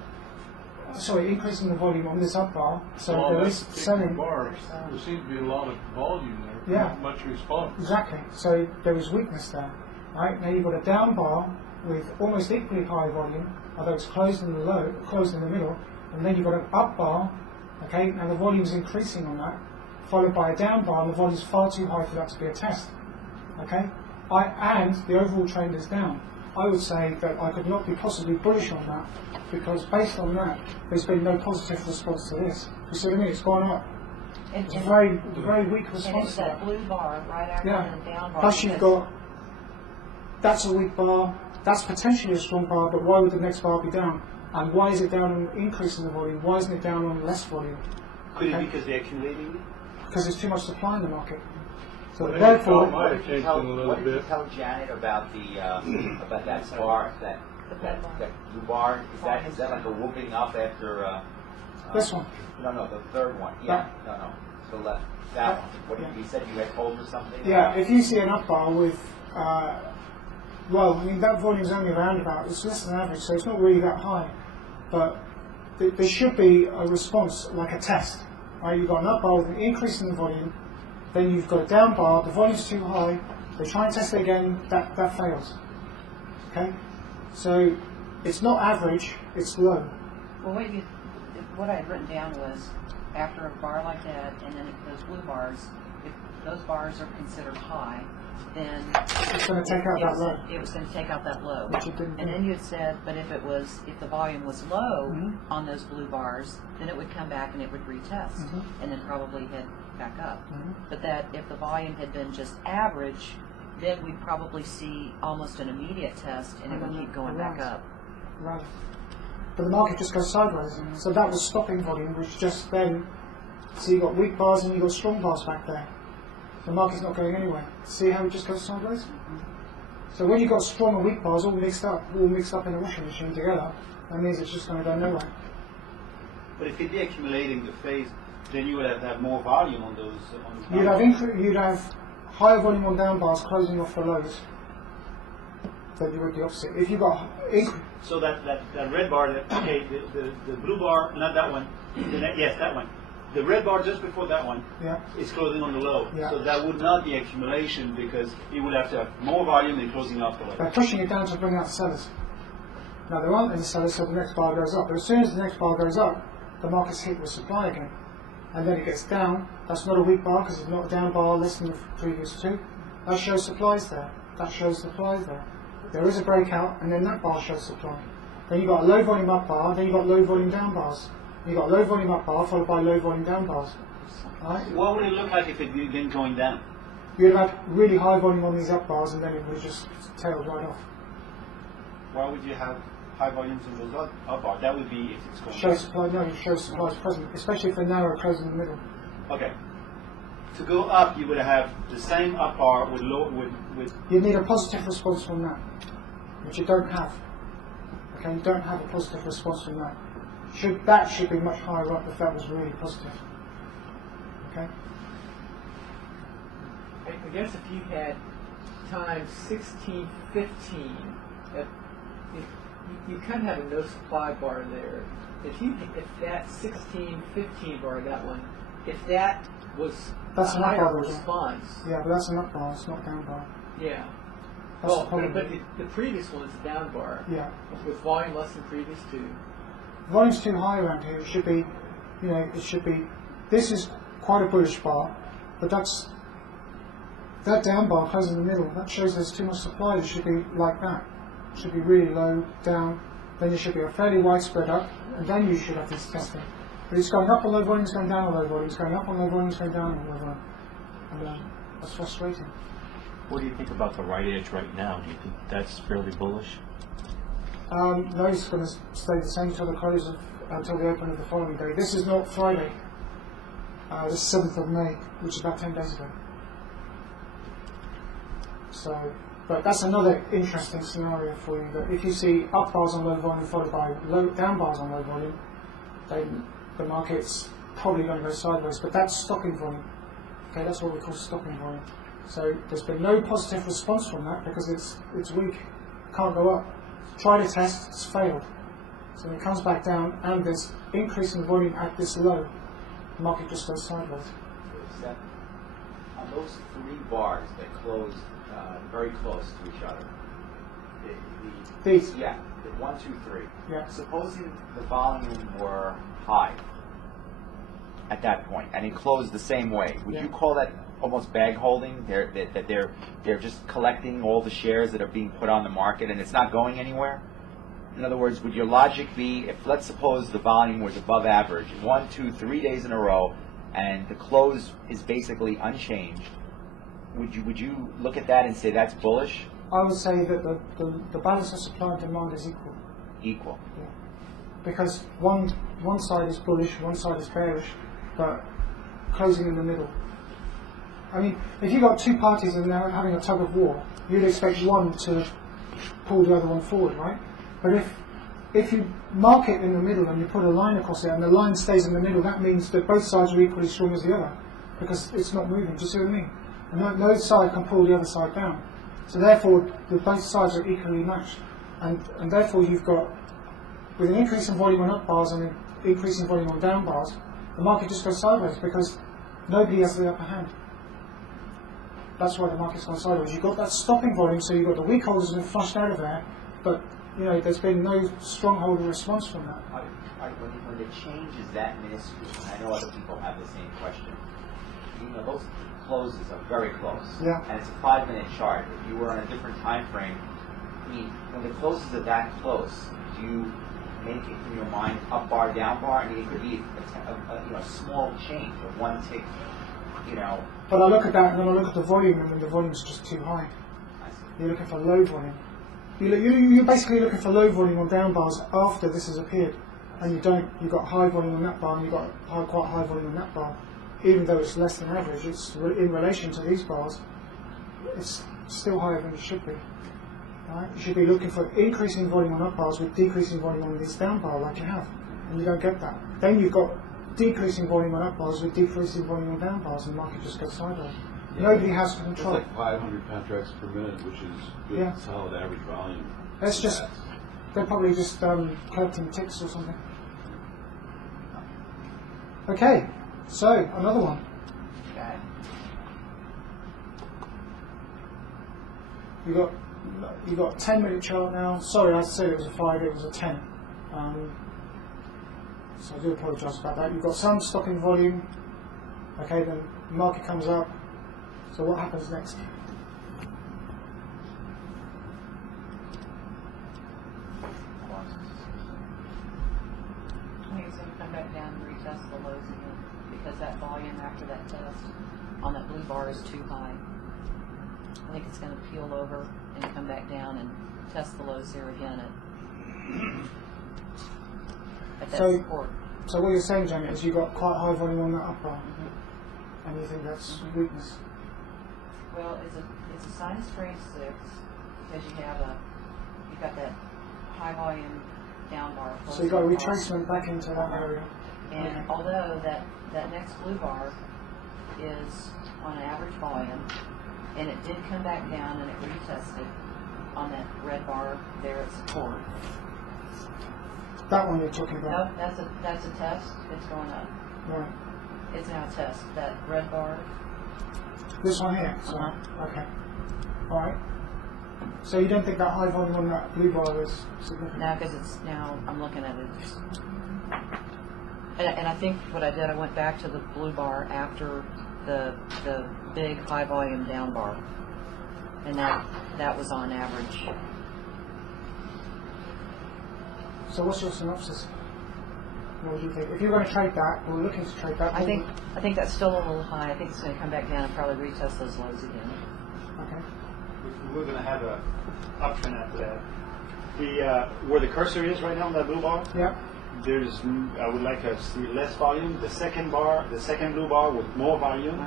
increasing the volume on this up bar. So there is selling. Bars. There seems to be a lot of volume there. Yeah. Not much response. Exactly. So there is weakness there. Right? Now you've got a down bar with almost equally high volume, although it's closed in the middle, and then you've got an up bar. Okay, now the volume is increasing on that, followed by a down bar, and the volume is far too high for that to be a test. Okay, and the overall trend is down. I would say that I could not be possibly bullish on that, because based on that, there's been no positive response to this. You see what I mean? It's gone up. It's a very weak And response it's to that that. blue bar right after Yeah. the down bar. Plus you've got, that's a weak bar, that's potentially a strong bar, but why would the next bar be down? And why is it down on increasing the volume? Why isn't it down on less volume? Could it be because they're accumulating? Because there's too much supply in the market. So Well, therefore, my attention a little What did you bit. tell Janet about the about that bar, that blue bar? Is that like a whooping up after? this one. No, the third one. Yeah, no, the left. That one. What Yeah. you said you had told her something? Yeah, about? if you see an up bar with, that volume's only around about, it's less than average, so it's not really that high. But there should be a response, like a test. Right? You've got an up bar with an increase in the volume, then you've got a down bar, the volume's too high, they try and test it again, that fails. Okay? So it's not average, it's low. Well, what I had written down was after a bar like that, and then those blue bars, if those bars are considered high, then It's going to take out that low. it was going to take out that low. Which it didn't And do. then you had said, but if the volume was low Mhm. on those blue bars, then it would come back and it would retest, Mhm. and then probably head back up. Mhm. But that if the volume had been just average, then we'd probably see almost an immediate test, and it would keep going back Right. up. Right. But the market just goes sideways. So that was stopping volume, which just then, so you got weak bars and you got strong bars back there. The market's not going anywhere. See how it just goes sideways? So when you've got strong and weak bars all mixed up in a washing machine together, that means it's just going to go nowhere. But if it'd be accumulating the phase, then you would have to have more volume on those. You'd have higher volume on down bars closing off the lows than you would the opposite. If you've got So that red bar, the blue bar, not that one. Yes, that one. The red bar just before that one yeah, is closing on the low. Yeah. So that would not be accumulation because it would have to have more volume than closing off the low. they're pushing it down to bring out sellers. Now there aren't any sellers, so the next bar goes up. But as soon as the next bar goes up, the market's hit with supply again. And then it gets down. That's not a weak bar because it's not a down bar less than the previous two. That shows supplies there. That shows supplies there. There is a breakout, and then that bar shows supply. Then you've got a low volume up bar, then you've got low volume down bars. You've got low volume up bar followed by low volume down bars. Right? What would it look like if it had been going down? You'd have had really high volume on these up bars, and then it would have just tailed right off. Why would you have high volumes in those up bars? That would be if it's going Show down. supply, no, it shows supply is present, especially if they're narrow close in the middle. Okay. To go up, you would have the same up bar with low with. You need a positive response from that, which you don't have. Okay, you don't have a positive response from that. That should be much higher up if that was really positive. Okay. I guess if you had times 16, 15, you kind of have a no supply bar there. If that 16, 15 bar, that one, if that was That's a an up higher bar, response, Yeah, but that's an up bar, it's not down bar. yeah. That's Well, the problem. but the previous one is a down bar Yeah. with volume less than previous two. Volume's too high around here. It should be, it should be. This is quite a bullish bar, but that down bar closing in the middle. That shows there's too much supply. It should be like that. It should be really low down. Then there should be a fairly wide spread up, and then you should have this testing. But it's going up on low volume, it's going down on low volume, it's going up on low volume, it's going down on low volume, and that's frustrating. What do you think about the right edge right now? Do you think that's fairly bullish? No, it's going to stay the same until the close until the open of the following day. This is not Friday. This is 7th of May, which is about 10 days ago. So, but that's another interesting scenario for you. That if you see up bars on low volume followed by down bars on low volume, then the market's probably going to go sideways. But that's stopping volume. Okay, that's what we call stopping volume. So there's been no positive response from that because it's weak, can't go up. Try to test, it's failed. So when it comes back down and there's increasing volume at this low, the market just goes sideways. On those three bars that closed very close to each other, These? Yeah, the 1, 2, 3. Yeah. Supposing the volume were high at that point, and it closed the same way, would you call that almost bag holding? They're just collecting all the shares that are being put on the market, and it's not going anywhere? In other words, would your logic be, if let's suppose the volume was above average 1, 2, 3 days in a row, and the close is basically unchanged, would you look at that and say that's bullish? I would say that the balance of supply and demand is equal. Equal. Yeah. Because one side is bullish, one side is bearish, but closing in the middle. I mean, if you've got two parties and they're having a tug of war, you'd expect one to pull the other one forward, right? But if you mark it in the middle and you put a line across it and the line stays in the middle, that means that both sides are equally strong as the other because it's not moving. Do you see what I mean? And no side can pull the other side down. So therefore, both sides are equally matched. And therefore you've got, with an increase in volume on up bars and an increase in volume on down bars, the market just goes sideways because nobody has the upper hand. That's why the market's gone sideways. You've got that stopping volume, so you've got the weak holders been flushed out of there, but there's been no stronghold response from that. When the change is that minuscule, I know other people have the same question. Those closes are very close, and it's a 5-minute chart. If you were on a different time frame, when the closes are that close, do you make it in your mind up bar, down bar? I mean, it could be a small change of one tick. But I look at that and then I look at the volume, and then the volume's just too high. You're looking for low volume. You're basically looking for low volume on down bars after this has appeared, and you don't. You've got high volume on that bar, and you've got quite high volume on that bar. Even though it's less than average, it's in relation to these bars, it's still higher than it should be. Right? You should be looking for increasing volume on up bars with decreasing volume on this down bar, like you have, and you don't get that. Then you've got decreasing volume on up bars with decreasing volume on down bars, and the market just goes sideways. Nobody has control. It's like 500 contracts per minute, which is good, solid average volume. That's just, they're probably just collecting ticks or something. Okay, so another one. You've got you've got a 10-minute chart now. Sorry, I said it was a 5, it was a 10. So I do apologise about that. You've got some stopping volume. Okay, then the market comes up. So what happens next? I think it's going to come back down and retest the lows again because that volume after that test on that blue bar is too high. I think it's going to peel over and come back down and test the lows there again at that support. So what you're saying, Janet, is you've got quite high volume on that upper, and you think that's weakness? Well, it's a sinus strength 6 because you've got that high volume down bar. So you've got a retracement back into that area. And although that next blue bar is on an average volume, and it did come back down and it retested on that red bar there at support. That one you're talking No, about? that's a test. It's going up. Right. It's now a test. That red bar. This one here? So, okay. Alright. So you don't think that high volume on that blue bar is significant? No, because it's now, I'm looking at it. And I think what I did, I went back to the blue bar after the big high volume down bar. And that was on average. So what's your synopsis? What do you think? If you're going to trade that, or looking to trade that, I think that's still a little high. I think it's going to come back down and probably retest those lows again. Okay. We're going to have a uptrend after that. The where the cursor is right now on that blue bar, Yeah. there's I would like to see less volume. The second blue bar with more volume,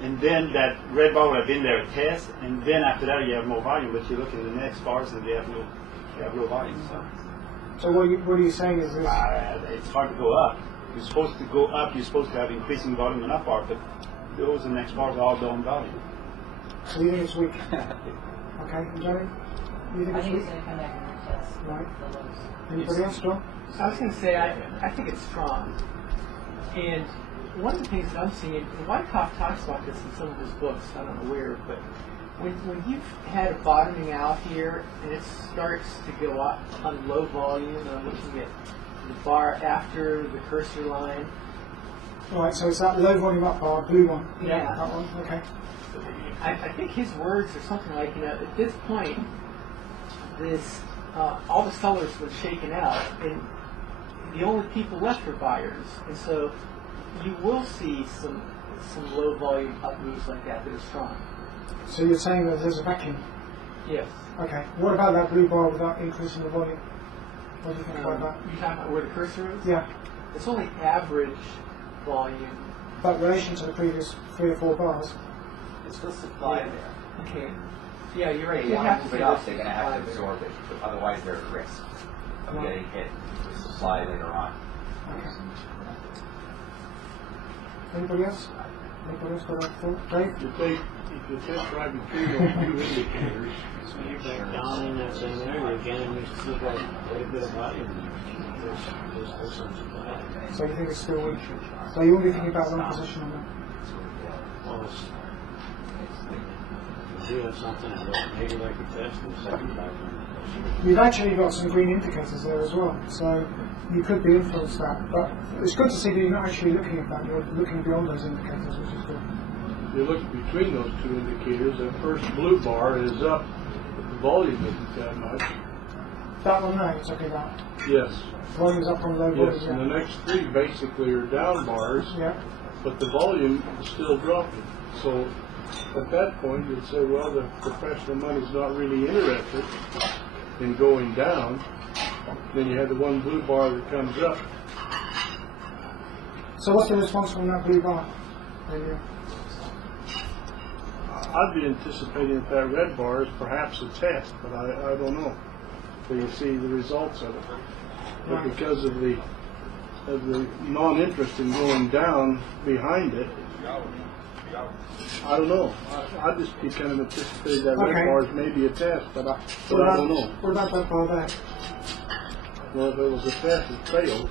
and then that red bar would have been there a test, and then after that you have more volume. But you look at the next bars and they have no volume. So what are you saying is this? It's hard to go up. You're supposed to go up. You're supposed to have increasing volume in that bar, but those and next bars are all down volume. So you think it's weak? Okay. Jerry? You think I it's think weak? it's going to come back and retest Right. the lows. Anybody else, John? I was going to say, I think it's strong. And one of the things that I'm seeing, and Wyckoff talks about this in some of his books, I don't know where, but when you've had a bottoming out here and it starts to go up on low volume, and I'm looking at the bar after the cursor line. Right, so it's that low volume up bar, blue one. Yeah. That one, okay. I think his words are something like, at this point, this all the sellers were shaken out, and the only people left are buyers, and so you will see some low volume up moves like that are strong. So you're saying that there's a vacuum? Yes. Okay. What about that blue bar without increasing the volume? What do you think about that? You talking about where the cursor is? Yeah. It's only average volume. But in relation to the previous 3 or 4 bars? It's still supply there. Okay. Yeah, you're right. If You they have want to to move it see up, the they're going to have to supply there. absorb it. Otherwise, they're at risk of Right. getting hit with supply later on. Okay. Anybody else? Anybody else got a thought? Dave? If you test right between those two indicators, You're back down in that same area again, you still got quite a bit of volume in there. There's still some supply. So you think it's still weak? So you won't be thinking about long position on that? Well, you do have something that maybe like a test in the second factor. You've actually got some green indicators there as well, so you could be influenced that. But it's good to see that you're not actually looking at that, you're looking beyond those indicators, which is good. you look between those two indicators, that first blue bar is up, but the volume isn't that much. That one there you're talking about? Yes. Volume's up on low volume, Yes, and the next 3 basically are down bars, yeah. but the volume is still dropping. So at that point, you'd say, well, the professional money's not really interested in going down. Then you have the one blue bar that comes up. So what's the response from that blue bar? I'd be anticipating that that red bar is perhaps a test, but I don't know. So you see the results of it. But Right. because of the non-interest in going down behind it, I don't know. I'd just be kind of anticipating that Okay. red bar is maybe a test, but I don't know. What about that bar there? Well, if it was a test, it failed.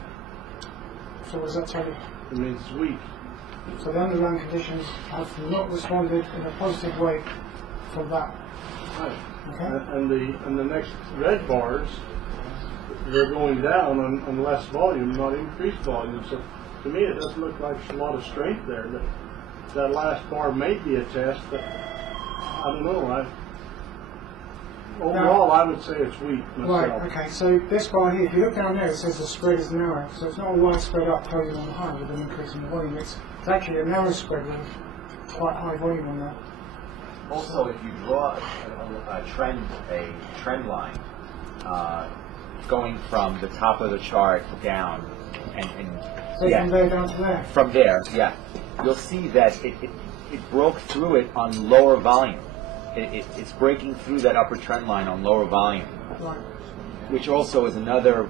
So what does that tell you? It means it's weak. So the underlying conditions have not responded in a positive way from that. Right. and the next red bars, they're going down on less volume, not increased volume. So to me, it doesn't look like a lot of strength there. That last bar may be a test, but I don't know. Overall, I would say it's weak myself. Right, okay, so this bar here, if you look down there, it says the spread is narrow. So it's not a wide spread up closing on the high with an increase in the volume. It's actually a narrow spread with quite high volume on that. Also, if you draw a trend line going from the top of the chart down, and So from there down to there? From there, yeah. You'll see that it broke through it on lower volume. It's breaking through that upper trend line on lower volume, Right. which also is another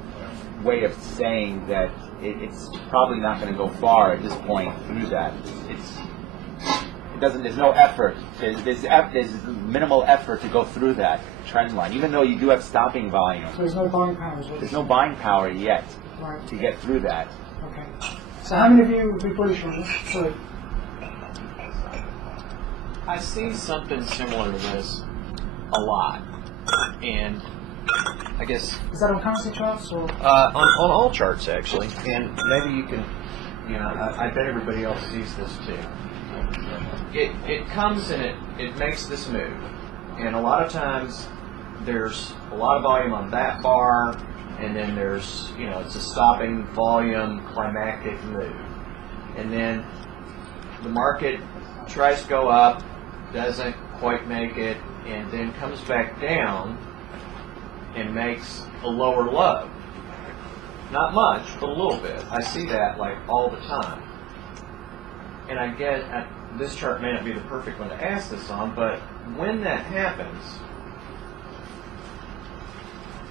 way of saying that it's probably not going to go far at this point through that. There's no effort. There's minimal effort to go through that trend line, even though you do have stopping volume. So there's no buying power? There's no buying power yet Right. to get through that. Okay. So how many of you would be bullish on this? Sorry. I see something similar to this a lot, and I guess Is that on currency charts or? on all charts actually, and maybe you can, I bet everybody else sees this too. It comes and it makes this move, and a lot of times there's a lot of volume on that bar, and then there's it's a stopping volume climactic move, and then the market tries to go up, doesn't quite make it, and then comes back down and makes a lower low. Not much, but a little bit. I see that like all the time. And I get this chart may not be the perfect one to ask this on, but when that happens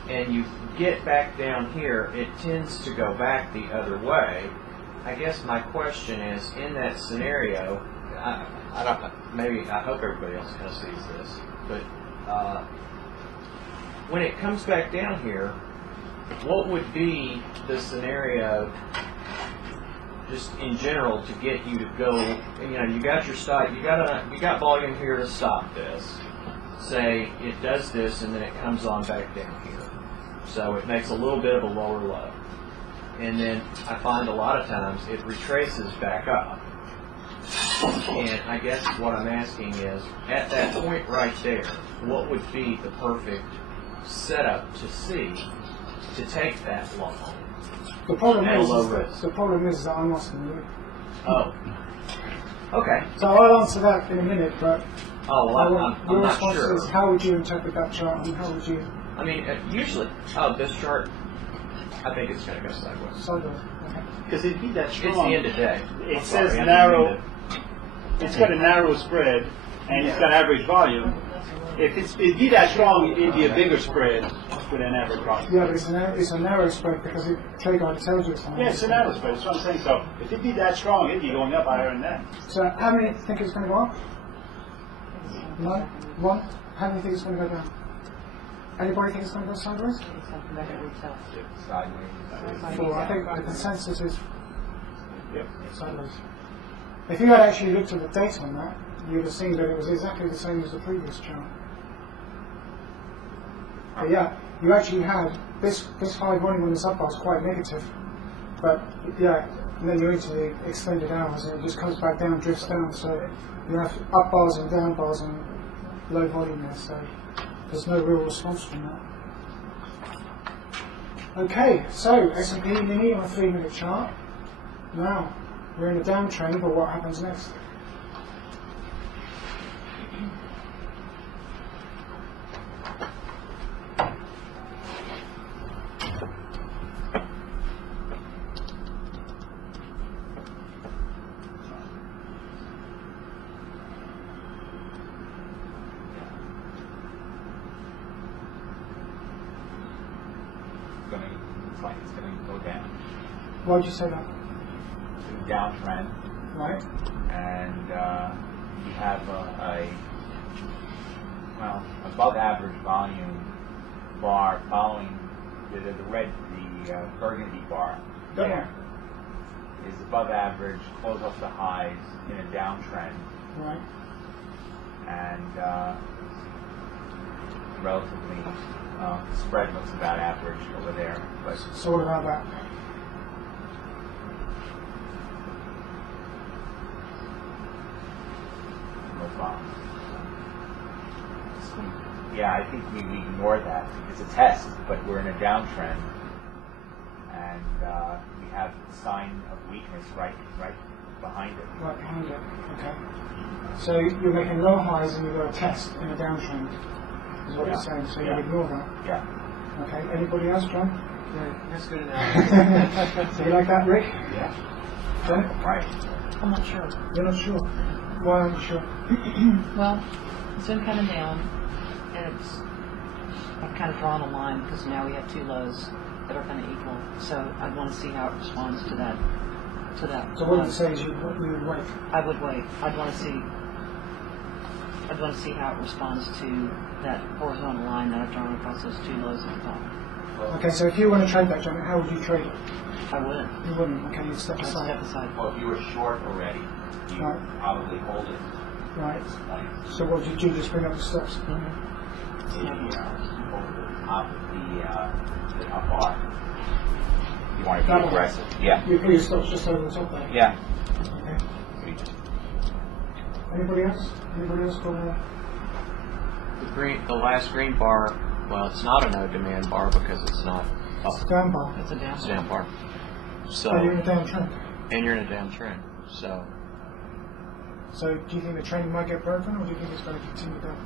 and you get back down here, it tends to go back the other way. I guess my question is, in that scenario, I hope everybody else kind of sees this, but when it comes back down here, what would be the scenario, just in general, to get you to go? You got your stop, you got volume here to stop this. Say it does this, and then it comes on back down here, so it makes a little bit of a lower low, and then I find a lot of times it retraces back up. And I guess what I'm asking is, at that point right there, what would be the perfect setup to see to take that long? The problem At a is, low is that, risk. the problem is that I'm not in the loop. Oh. Okay. So I'll answer that in a minute, but Oh, well, I'm your not response sure. is how would you interpret that chart and how would you I mean, usually, this chart, I think it's going to go sideways. sideways? Okay. Because it'd be that It's strong. the end of day. It I'm says sorry, I didn't narrow. mean It's got a narrow spread, and it's got average volume. If it'd be that strong, it'd be a bigger spread with an average volume. Yeah, but it's a narrow spread because it trade guide tells you it's a narrow Yeah, it's a narrow spread. That's what I'm saying. So if it'd be that strong, it'd be going up higher than that. So how many think it's going to go up? No? One? How many think it's going to go down? Anybody think it's going to go sideways? Sideways. Well, I think the consensus is Yep. sideways. If you had actually looked at the data on that, you would have seen that it was exactly the same as the previous chart. But yeah, you actually had this high volume on this up bar is quite negative. But yeah, and then you're into the extended hours and it just comes back down, drifts down. So you have up bars and down bars and low volume there. So there's no real response from that. Okay, so S&P mini on a 3-minute chart. Now, we're in a downtrend, but what happens next? It's like it's going to go down. Why would you say that? It's a downtrend. Right? And you have above average volume bar following the burgundy bar there is above average, close off the highs in a downtrend. Right. And relatively, spread looks about average over there. But So what about that? no problem. Yeah, I think we ignore that. It's a test, but we're in a downtrend, and we have the sign of weakness right behind it. Right behind it. Okay. So you're making low highs and you've got a test in a downtrend, is what you're saying. So you ignore that. Yeah. Okay. Anybody else, John? Yeah, that's good enough. So you like that, Rick? Yeah. John? Right. I'm not sure. You're not sure. Why aren't you sure? Well, it's been coming down, and I've kind of drawn a line because now we have two lows that are kind of equal. So I want to see how it responds to that. So what you say is you would wait. I would wait. I'd want to see how it responds to that horizontal line that I've drawn across those two lows at the top. Okay, so if you want to trade that, John, how would you trade it? I would. You wouldn't. Okay, you'd step I'd aside. step aside. Well, if you were short already, you Right. probably hold it. Right. Like, So what did you just bring up the steps? over the top of the top bar. You want to That be one? aggressive. Yeah. You put your steps just over the top there. Yeah. Okay. Anybody else? Anybody else got a... The last green bar, well, it's not a no demand bar because it's not up. Down bar. It's a down. It's a down bar. So, Oh, you're in a downtrend. and you're in a downtrend. So, So do you think the trend might get broken, or do you think it's going to continue down?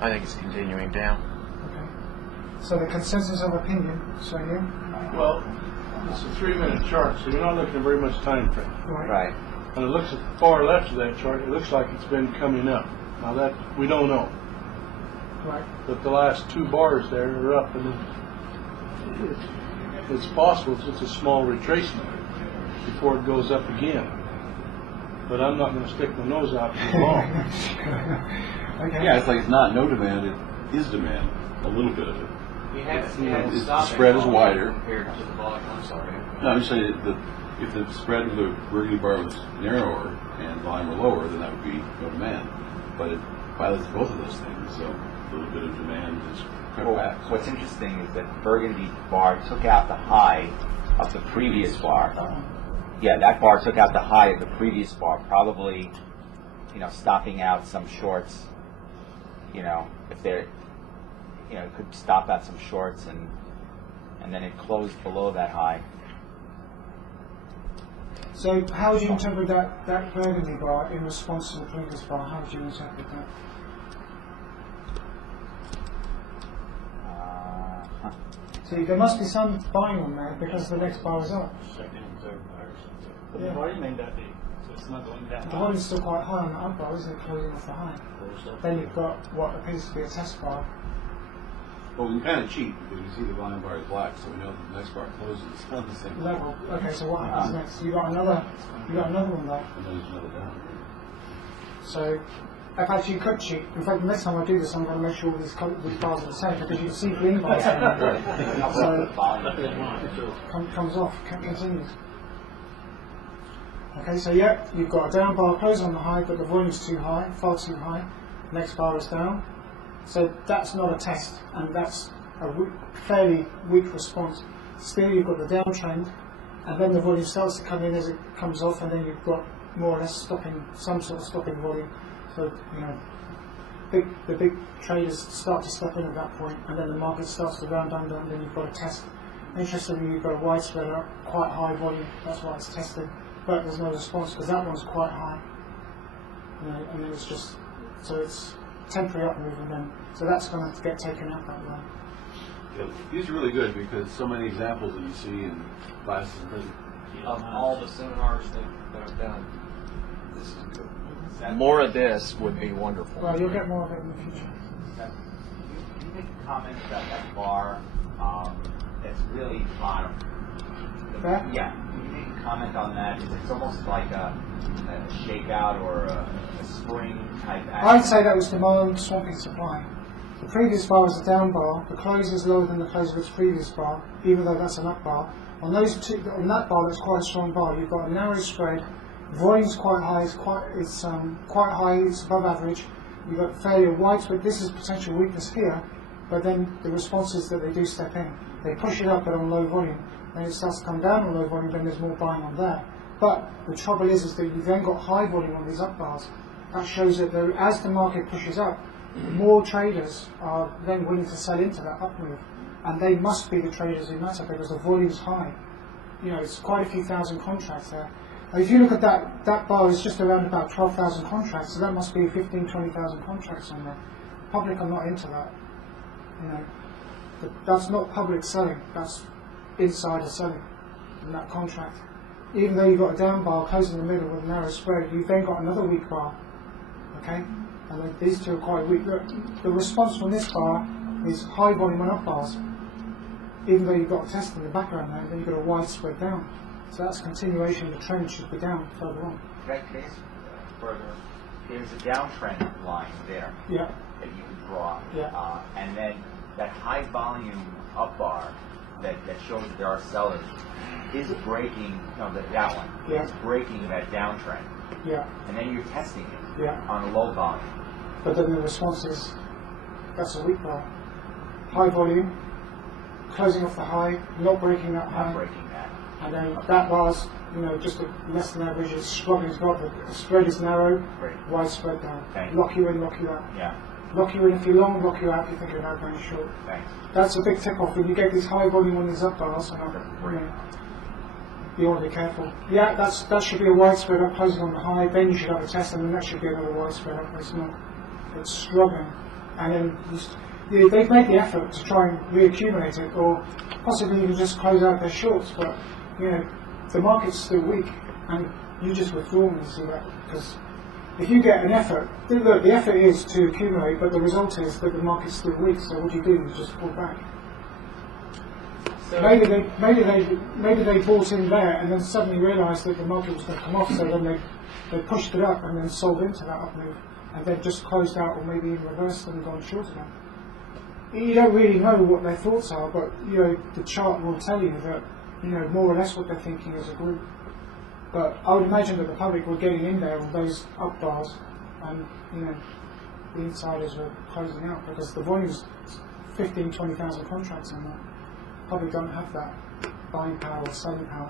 I think it's continuing down. Okay. So the consensus of opinion, so here, Well, it's a 3-minute chart, so you're not looking at very much time frame. right? Right. And it looks at the far left of that chart, it looks like it's been coming up. Now that, we don't know. Right. But the last 2 bars there are up, and it's possible it's a small retracement before it goes up again. But I'm not going to stick my nose out too long. Okay. Yeah, it's like it's not no demand, it is demand, a little bit of it. You have It's- the spread is wider. compared to the volume. I'm sorry. No, I'm just saying that if the spread of the burgundy bar was narrower and volume were lower, then that would be no demand. But it violates both of those things, so a little bit of demand is crept Well, back. what's interesting is that Burgundy bar took out the high of the previous bar. Yeah, that bar took out the high of the previous bar, probably, stopping out some shorts. If they're, it could stop out some shorts, and then it closed below that high. So how would you interpret that burgundy bar in response to the previous bar? How would you interpret that? So there must be some buying on there because the next bar is up. Second and third bars. But the volume ain't that big, so it's not going down. The volume's still quite high on the up bar, isn't it? Closing off the high. Then you've got what appears to be a test bar. Well, we can kind of cheat because we see the volume bar is black, so we know that the next bar closes on the same level. Level. Okay, so what happens next? You got another one there. And then there's another down. So, in fact, you could cheat. In fact, the next time I do this, I'm going to make sure these bars are the same because you can see green bars. So, comes off, continues. Okay, so yeah, you've got a down bar close on the high, but the volume's too high, far too high. Next bar is down. So that's not a test, and that's a fairly weak response. Still, you've got the downtrend, and then the volume starts to come in as it comes off, and then you've got more or less some sort of stopping volume. So, the big traders start to step in at that point, and then the market starts to round under, and then you've got a test. Interestingly, you've got a widespread up, quite high volume, that's why it's tested, but there's no response because that one's quite high. And then it's just, so it's temporary up move, and then, so that's going to get taken out that way. Yeah, these are really good because so many examples that you see in classes and presentations. Of all the seminars that I've done, this is good. More of this would be wonderful. Well, you'll get more of it in the future. You make a comment about that bar that's really bottom. That? Yeah. Can you make a comment on that? It's almost like a shakeout or a spring type action. I'd say that was demand swamping supply. The previous bar was a down bar. The close is lower than the close of its previous bar, even though that's an up bar. On that bar, that's quite a strong bar. You've got a narrow spread. Volume's quite high. It's quite high. It's above average. you've got fairly widespread, this is potential weakness here, but then the response is that they do step in. They push it up but on low volume. Then it starts to come down on low volume, then there's more buying on there. But the trouble is that you've then got high volume on these up bars. That shows that as the market pushes up, more traders are then willing to sell into that up move. And they must be the traders who matter because the volume's high. You know, it's quite a few thousand contracts there. And if you look at that bar is just around about 12,000 contracts, so that must be 15, 20,000 contracts on there. Public are not into that. You know, that's not public selling, that's insider selling in that contract. Even though you've got a down bar closing in the middle with a narrow spread, you've then got another weak bar. Okay? And then these two are quite weak. Look, the response from this bar is high volume and up bars. Even though you've got a test in the background there, then you've got a wide spread down. So that's continuation, the trend should be down further on. That case, further, there's a downtrend line there Yeah. that you can draw. Yeah. And then that high volume up bar that shows that there are sellers is breaking, that one, Yeah. is breaking that downtrend. Yeah. And then you're testing it Yeah. on a low volume. But then the response is, that's a weak bar. High volume, closing off the high, not breaking that high. Not breaking that. And then that bar's, just less than average, it's struggling to go up, the spread is narrow, Great. wide spread down. Thank you. Lock you in, lock you out. Yeah. Lock you in if you're long, lock you out if you think you're now going short. Thanks. That's a big tip off. When you get these high volume on these up bars, you want to be careful. Yeah, that should be a wide spread up closing on the high, then you should have a test, and then that should be another wide spread up. It's not. It's struggling. And then they've made the effort to try and reaccumulate it, or possibly even just close out their shorts, but the market's still weak, and you just withdraw when you see that. Because if you get an effort, look, the effort is to accumulate, but the result is that the market's still weak, so what do? You just pull back. So maybe they bought in there and then suddenly realised that the market was going to come off, so then they pushed it up and then sold into that up move, and then just closed out or maybe even reversed and gone short again. You don't really know what their thoughts are, but the chart will tell you that more or less what they're thinking as a group. But I would imagine that the public were getting in there on those up bars, and the insiders were closing out because the volume's 15, 20,000 contracts in there. Probably don't have that buying power or selling power.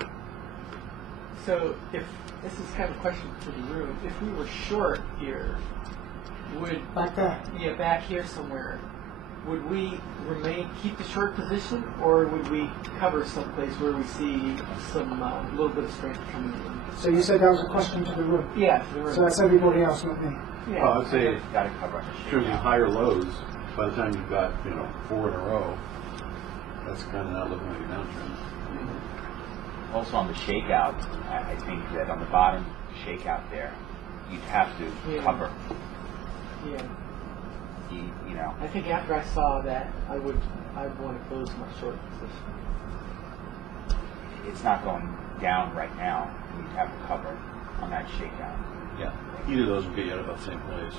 So if this is kind of a question to the room, if we were short here, would back there? Yeah, back here somewhere. Would we keep the short position, or would we cover someplace where we see some little bit of strength coming in? So you said that was a question to the room? Yeah, to the room. So that's everybody else, not me? Yeah. Well, I would say Got to cover. choosing higher lows. By the time you've got 4 in a row, that's kind of not looking like a downtrend. Also on the shakeout, I think that on the bottom shakeout there, you'd have to cover. Yeah. I think after I saw that, I'd want to close my short position. It's not going down right now. You'd have to cover on that shakeout. Yeah. Either of those would get you at about the same place.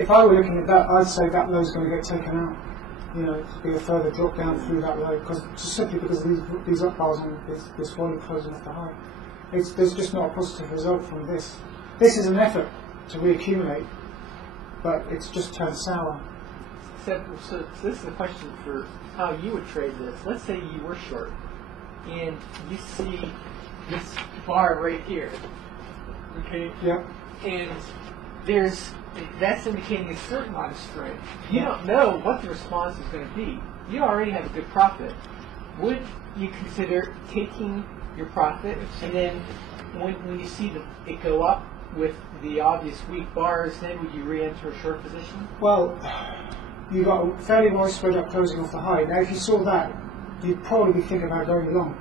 If I were looking at that, I'd say that low's going to get taken out. To be a further drop down through that low, simply because these up bars and this volume closing off the high. There's just not a positive result from this. This is an effort to reaccumulate, but it's just turned sour. So this is a question for how you would trade this. Let's say you were short, and you see this bar right here. Okay. Yeah. And that's indicating a certain amount of strength. You don't know what the response is going to be. You already have a good profit. Would you consider taking your profit, and then when you see it go up with the obvious weak bars, then would you re-enter a short position? Well, you've got a fairly wide spread up closing off the high. Now, if you saw that, you'd probably be thinking about going long,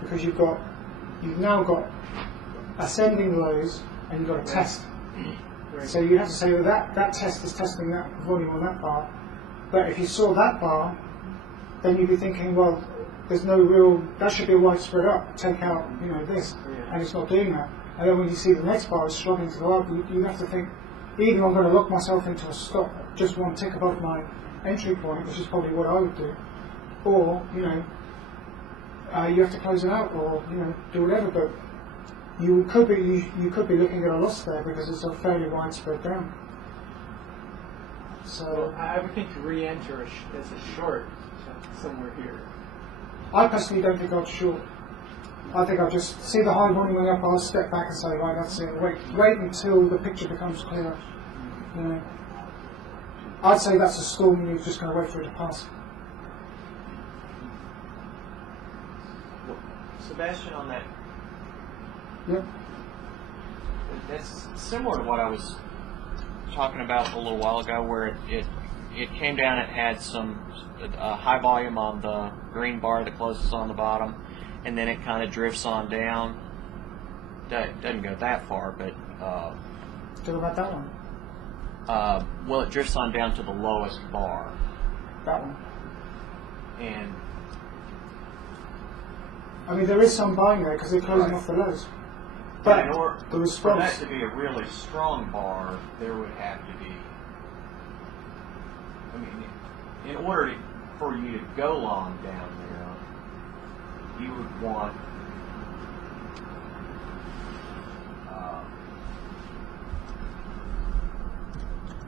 because you've now got ascending lows and you've got a test. Right. So you have to say that test is testing that volume on that bar. But if you saw that bar, then you'd be thinking, well, there's no real, that should be a wide spread up, take out, this, and it's not doing that. And then when you see the next bar is struggling to go up, you have to think, either I'm going to lock myself into a stop just one tick above my entry point, which is probably what I would do, or, you have to close it out, or, do whatever, but you could be looking at a loss there because it's a fairly wide spread down. So I would think to re-enter as a short somewhere here. I personally don't think I'd short. I think I'll just see the high volume going up, I'll step back and say, right, that's it. Wait until the picture becomes clearer. You know. I'd say that's a storm and you're just going to wait for it to pass. Sebastian, on that, Yep. that's similar to what I was talking about a little while ago, where it came down, it had some high volume on the green bar, the closest on the bottom, and then it kind of drifts on down. Doesn't go that far, but Talk about that one. well, it drifts on down to the lowest bar, That one. and I mean, there is some buying there because they're closing off the lows. But in order, the for response. that to be a really strong bar, there would have to be. I mean, in order for you to go long down there, you would want.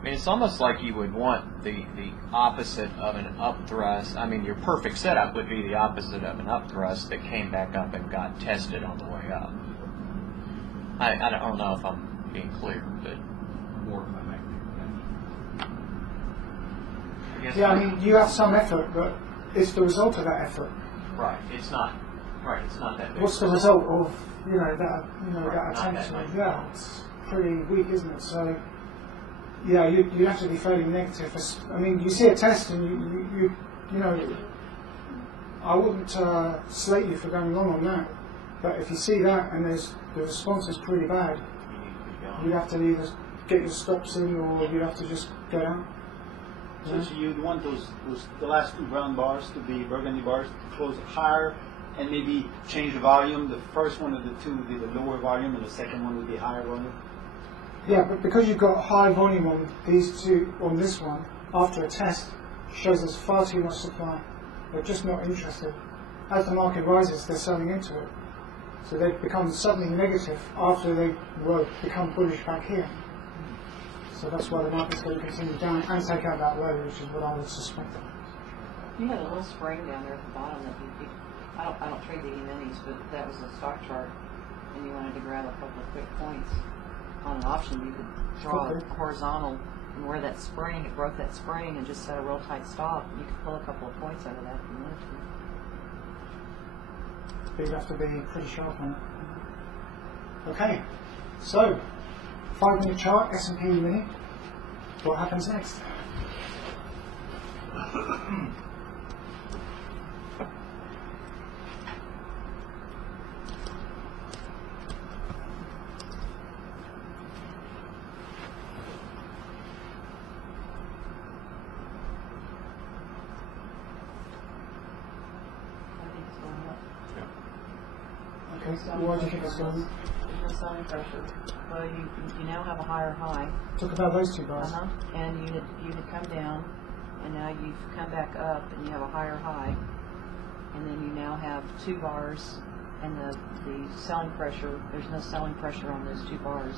I mean, it's almost like you would want the opposite of an up thrust. I mean, your perfect setup would be the opposite of an up thrust that came back up and got tested on the way up. I don't know if I'm being clear, but More I guess Yeah, I mean, you have some effort, but it's the result of that effort. right. It's not right. It's not that big. What's the result of that Right, that not attention? that much. Yeah, it's pretty weak, isn't it? So yeah, you have to be fairly negative. I mean, you see a test and you know, I wouldn't slate you for going wrong on that. But if you see that and the response is pretty bad, You need to keep going. you have to either get your stops in or you have to just get out. So you'd want the last two brown bars to be burgundy bars to close higher and maybe change the volume. The first one of the two would be the lower volume and the second one would be higher volume. Yeah, but because you've got high volume on these two, on this one, after a test, shows there's far too much supply. They're just not interested. As the market rises, they're selling into it. So they've become suddenly negative after they become bullish back here. So that's why the market's going to continue down and take out that low, which is what I would suspect. You had a little spring down there at the bottom that I don't trade the E-minis, but that was a stock chart, and you wanted to grab a couple of quick points. On an option, you could draw a horizontal and where that spring, it broke that spring and just set a real tight stop. You could pull a couple of points out of that if you wanted to. But you have to be pretty sharp on it. Okay, so 5-minute chart, S&P mini. What happens next? I think it's going up. Okay, why do you think it's going? There's no selling pressure. Well, you now have a higher high. Talk about those two bars. And you had come down, and now you've come back up, and you have a higher high, and then you now have two bars, and the selling pressure. There's no selling pressure on those two bars.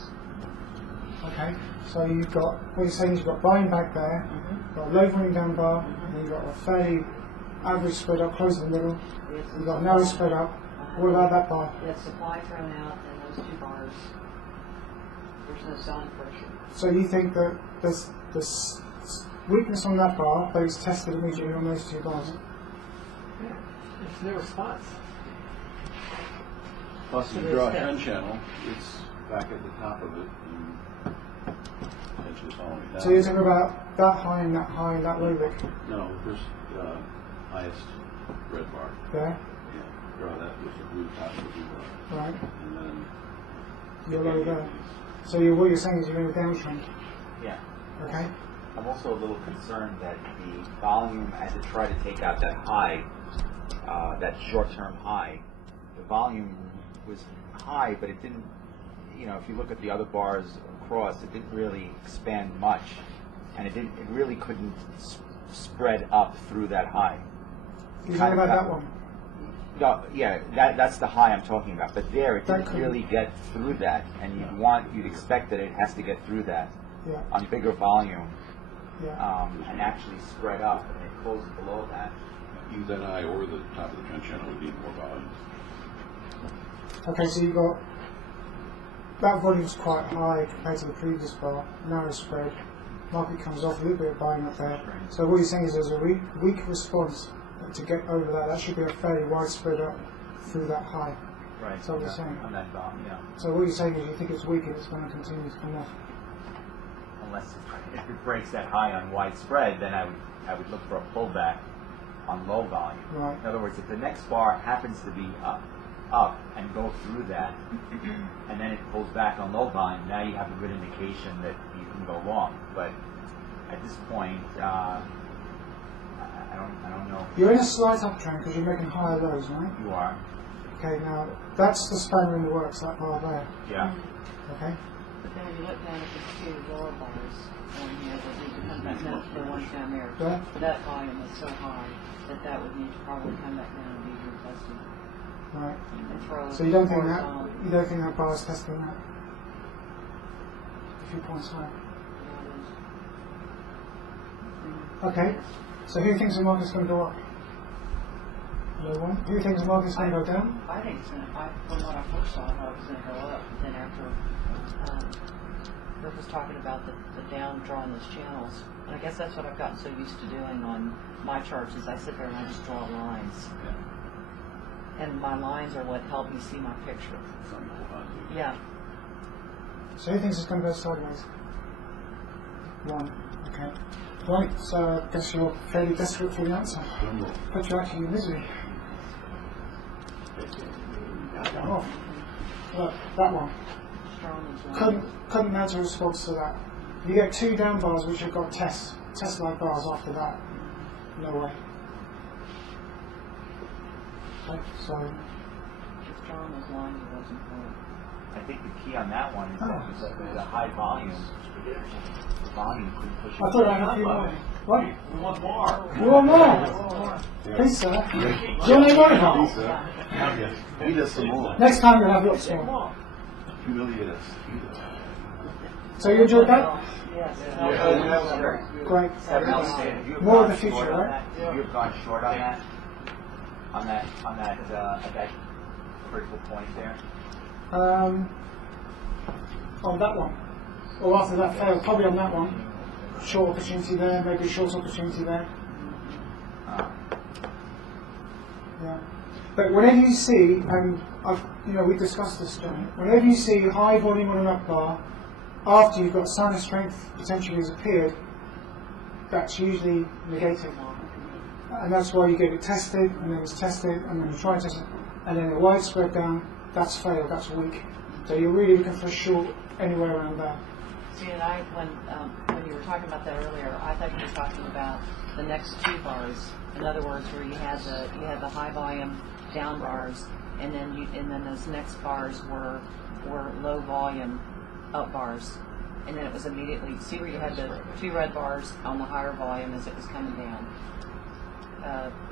Okay, so you've got, what you're saying is you've got buying back there, you've got a low volume down bar, and you've got a fairly average spread up, close in the middle, you've got a narrow spread up. What about that bar? You have supply thrown out, and those two bars. There's no selling pressure. So you think that there's weakness on that bar, but it's tested immediately on those two bars? Yeah, there's no response. Plus, if you draw a trend channel, it's back at the top of it and eventually following it down. So you're talking about that high and that low wick No, first highest red bar. there, Yeah, draw that with the blue top of the blue bar. right? And then You're low there. So what you're saying is you're in a downtrend, Yeah. okay? I'm also a little concerned that the volume, as it tried to take out that high, that short-term high, the volume was high, but it didn't, if you look at the other bars across, it didn't really expand much, and it really couldn't spread up through that high. You're talking about that one? No, yeah, that's the high I'm talking about, but there it That didn't couldn't- really get through that, and you'd expect that it has to get through that Yeah. on bigger volume. and actually spread up, and it closes below that. Either that high or the top of the trend channel would need more volume. Okay, so you've got that volume's quite high compared to the previous bar, narrow spread. Market comes off, a little bit of buying up there. So what you're saying is there's a weak response to get over that. That should be a fairly widespread up through that high. Right. That's what you're saying. On that bar, yeah. So what you're saying is you think it's weak and it's going to continue to come off. Unless if it breaks that high on widespread, then I would look for a pullback on low volume. Right. In other words, if the next bar happens to be up and go through that, and then it pulls back on low volume, now you have a good indication that you can go long. But at this point, I don't know. You're in a slight uptrend because you're making higher lows, right? You are. Okay, now that's the spanner in the works, that bar there. Yeah. Okay. But then when you look down at the two lower bars, on here, that need to come back down to the ones down there, Yeah. that volume is so high that would need to probably come back down and be retested. Right. And throw So you don't think that horizontal. bar is testing that? A few points higher. Okay. So who thinks the market's going to go up? No one. Who thinks the market's going to go down? I think it's going to, from what I first saw, I thought it was going to go up. But then after Rick was talking about the down drawing those channels, and I guess that's what I've gotten so used to doing on my charts is I sit there and I just draw lines. And my lines are what help me see my picture. Yeah. So who thinks it's going to go sideways? One. Okay. Right, so I guess you're fairly desperate for the answer. Put you actually in misery. Oh, look, that one. Couldn't mount a response to that. You get two down bars which have got test-like bars after that. No way. Okay, so Just drawing those lines it wasn't important. I think the key on that one is that there's a high volume. The volume couldn't push it. I thought I had a few more. What? We want more. You want more? Please, sir. Do you want any more? Feed us some more. Next time you'll have lots more. Humiliate us. So you enjoyed that? Yes. Great. Outstanding. You have More of gone the future, short on right? that? You've gone short on that? On that at that critical point there? On that one. Or after that failed, probably on that one. Short opportunity there, maybe short opportunity there. Yeah. But whenever you see, and we discussed this, John, whenever you see high volume on an up bar, after you've got sign of strength potentially has appeared, that's usually negated. And that's why you get it tested, and then it's tested, and then you try and test it, and then a widespread down, that's failed, that's weak. So you're really looking for a short anywhere around there. See, and when you were talking about that earlier, I thought you were talking about the next two bars. In other words, where you had the high volume down bars, and then those next bars were low volume up bars, and then it was immediately see where you had the two red bars on the higher volume as it was coming down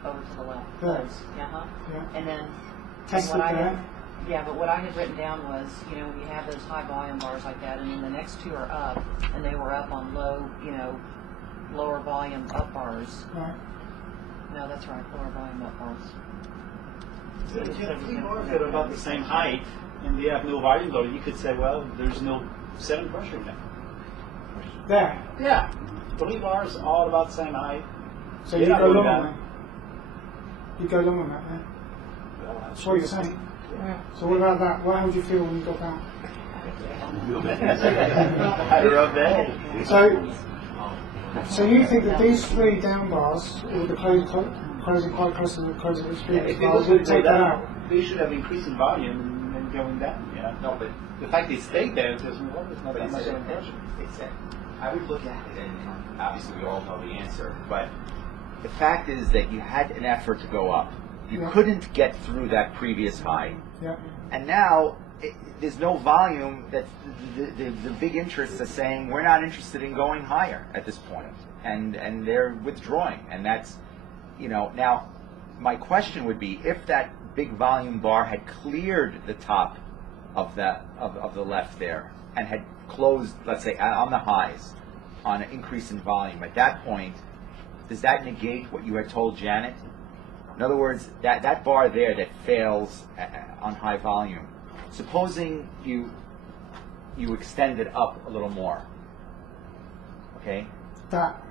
over to the left. Right. Those, Yeah. and then Tested what I there. had, yeah, but what I had written down was, when you have those high volume bars like that, and then the next two are up, and they were up on lower volume up bars. Right. No, that's right, lower volume up bars. If you have three bars that are about the same height and they have no volume though, you could say, well, there's no 7 pressure in there. There. Yeah. 3 bars all about the same height. So You're you not go going long down. on that. You go long on that, yeah. Well, That's what you're saying. So what about that? How would you feel when you got down? higher up there. So you think that these 3 down bars, with the closing quite close to the closing of the If previous they bars, go would take that out? they should have increasing volume and going down. Yeah. No, but The fact they stayed there, there's not that much of a pressure. I would look at it, and obviously we all know the answer, but the fact is that you had an effort to go up. You couldn't get through that previous high. Yeah. And now there's no volume. That the big interests are saying we're not interested in going higher at this point, and they're withdrawing. And that's, now my question would be, if that big volume bar had cleared the top of the left there and had closed, let's say, on the highs, on an increase in volume. At that point, does that negate what you had told Janet? In other words, that bar there that fails on high volume, supposing you extend it up a little more, okay?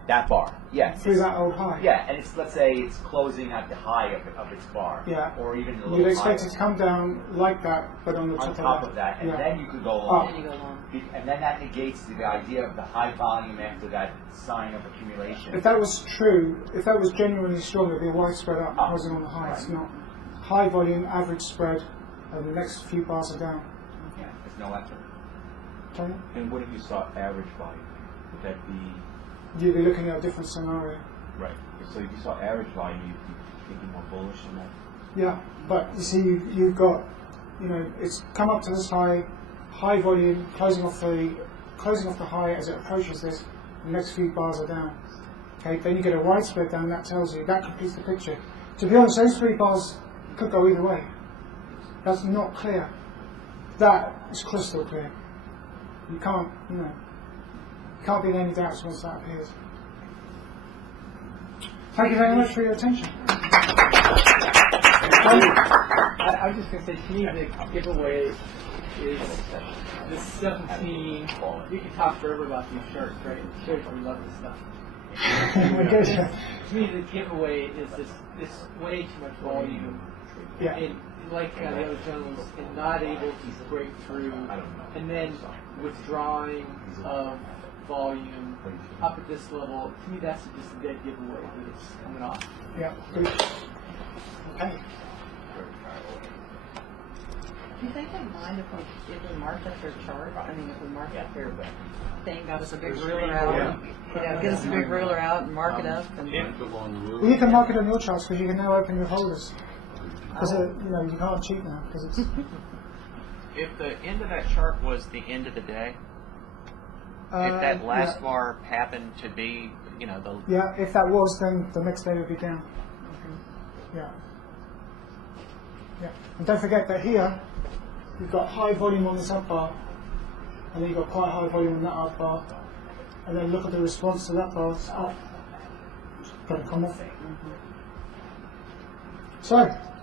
That bar, yes. Through that old high. Yeah, and let's say it's closing at the high of its bar. Yeah. Or even a little You'd expect higher. it to come down like that, but on the On top, top of that, and yeah. then you could go long. Then you go long. And then that negates the idea of the high volume after that sign of accumulation. If that was true, if that was genuinely strong, it would be a wide spread up, Up. rising on the high. It's Right. not. High volume, average spread, and the next few bars are down. Yeah, there's no effort. Okay? And what if you saw average volume? Would that be You'd be looking at a different scenario. right? So if you saw average volume, you'd be thinking more bullish on that. Yeah, but you see, you've got, it's come up to this high volume, closing off the high as it approaches this. The next few bars are down. Okay, then you get a wide spread down. That tells you, that completes the picture. To be honest, those 3 bars could go either way. That's not clear. That is crystal clear. You can't, can't be in any doubts once that appears. Thank you very much for your attention. I was just going to say, to me, the giveaway is the 17. You can talk forever about these shirts, right? It shows you love this stuff. To me, the giveaway is this way too much volume. Yeah. And like the other gentlemen, and not able to break through, and then withdrawing of volume up at this level. To me, that's just a dead giveaway that it's coming off. Yeah, good. Okay. Do you think they'd mind if we marked up their chart? I mean, if we marked up their thing, got us a big ruler out, get us a big ruler out and mark it up. And Well, you can mark it on your charts because you can now open your folders. Because you can't cheat now because it's. If the end of that chart was the end of the day, if that last bar happened to be, the Yeah, if that was, then the next day would be down. Yeah. Yeah. And don't forget that here, you've got high volume on this up bar, and then you've got quite high volume on that up bar, and then look at the response to that bar. It's up. It's going to come off. So,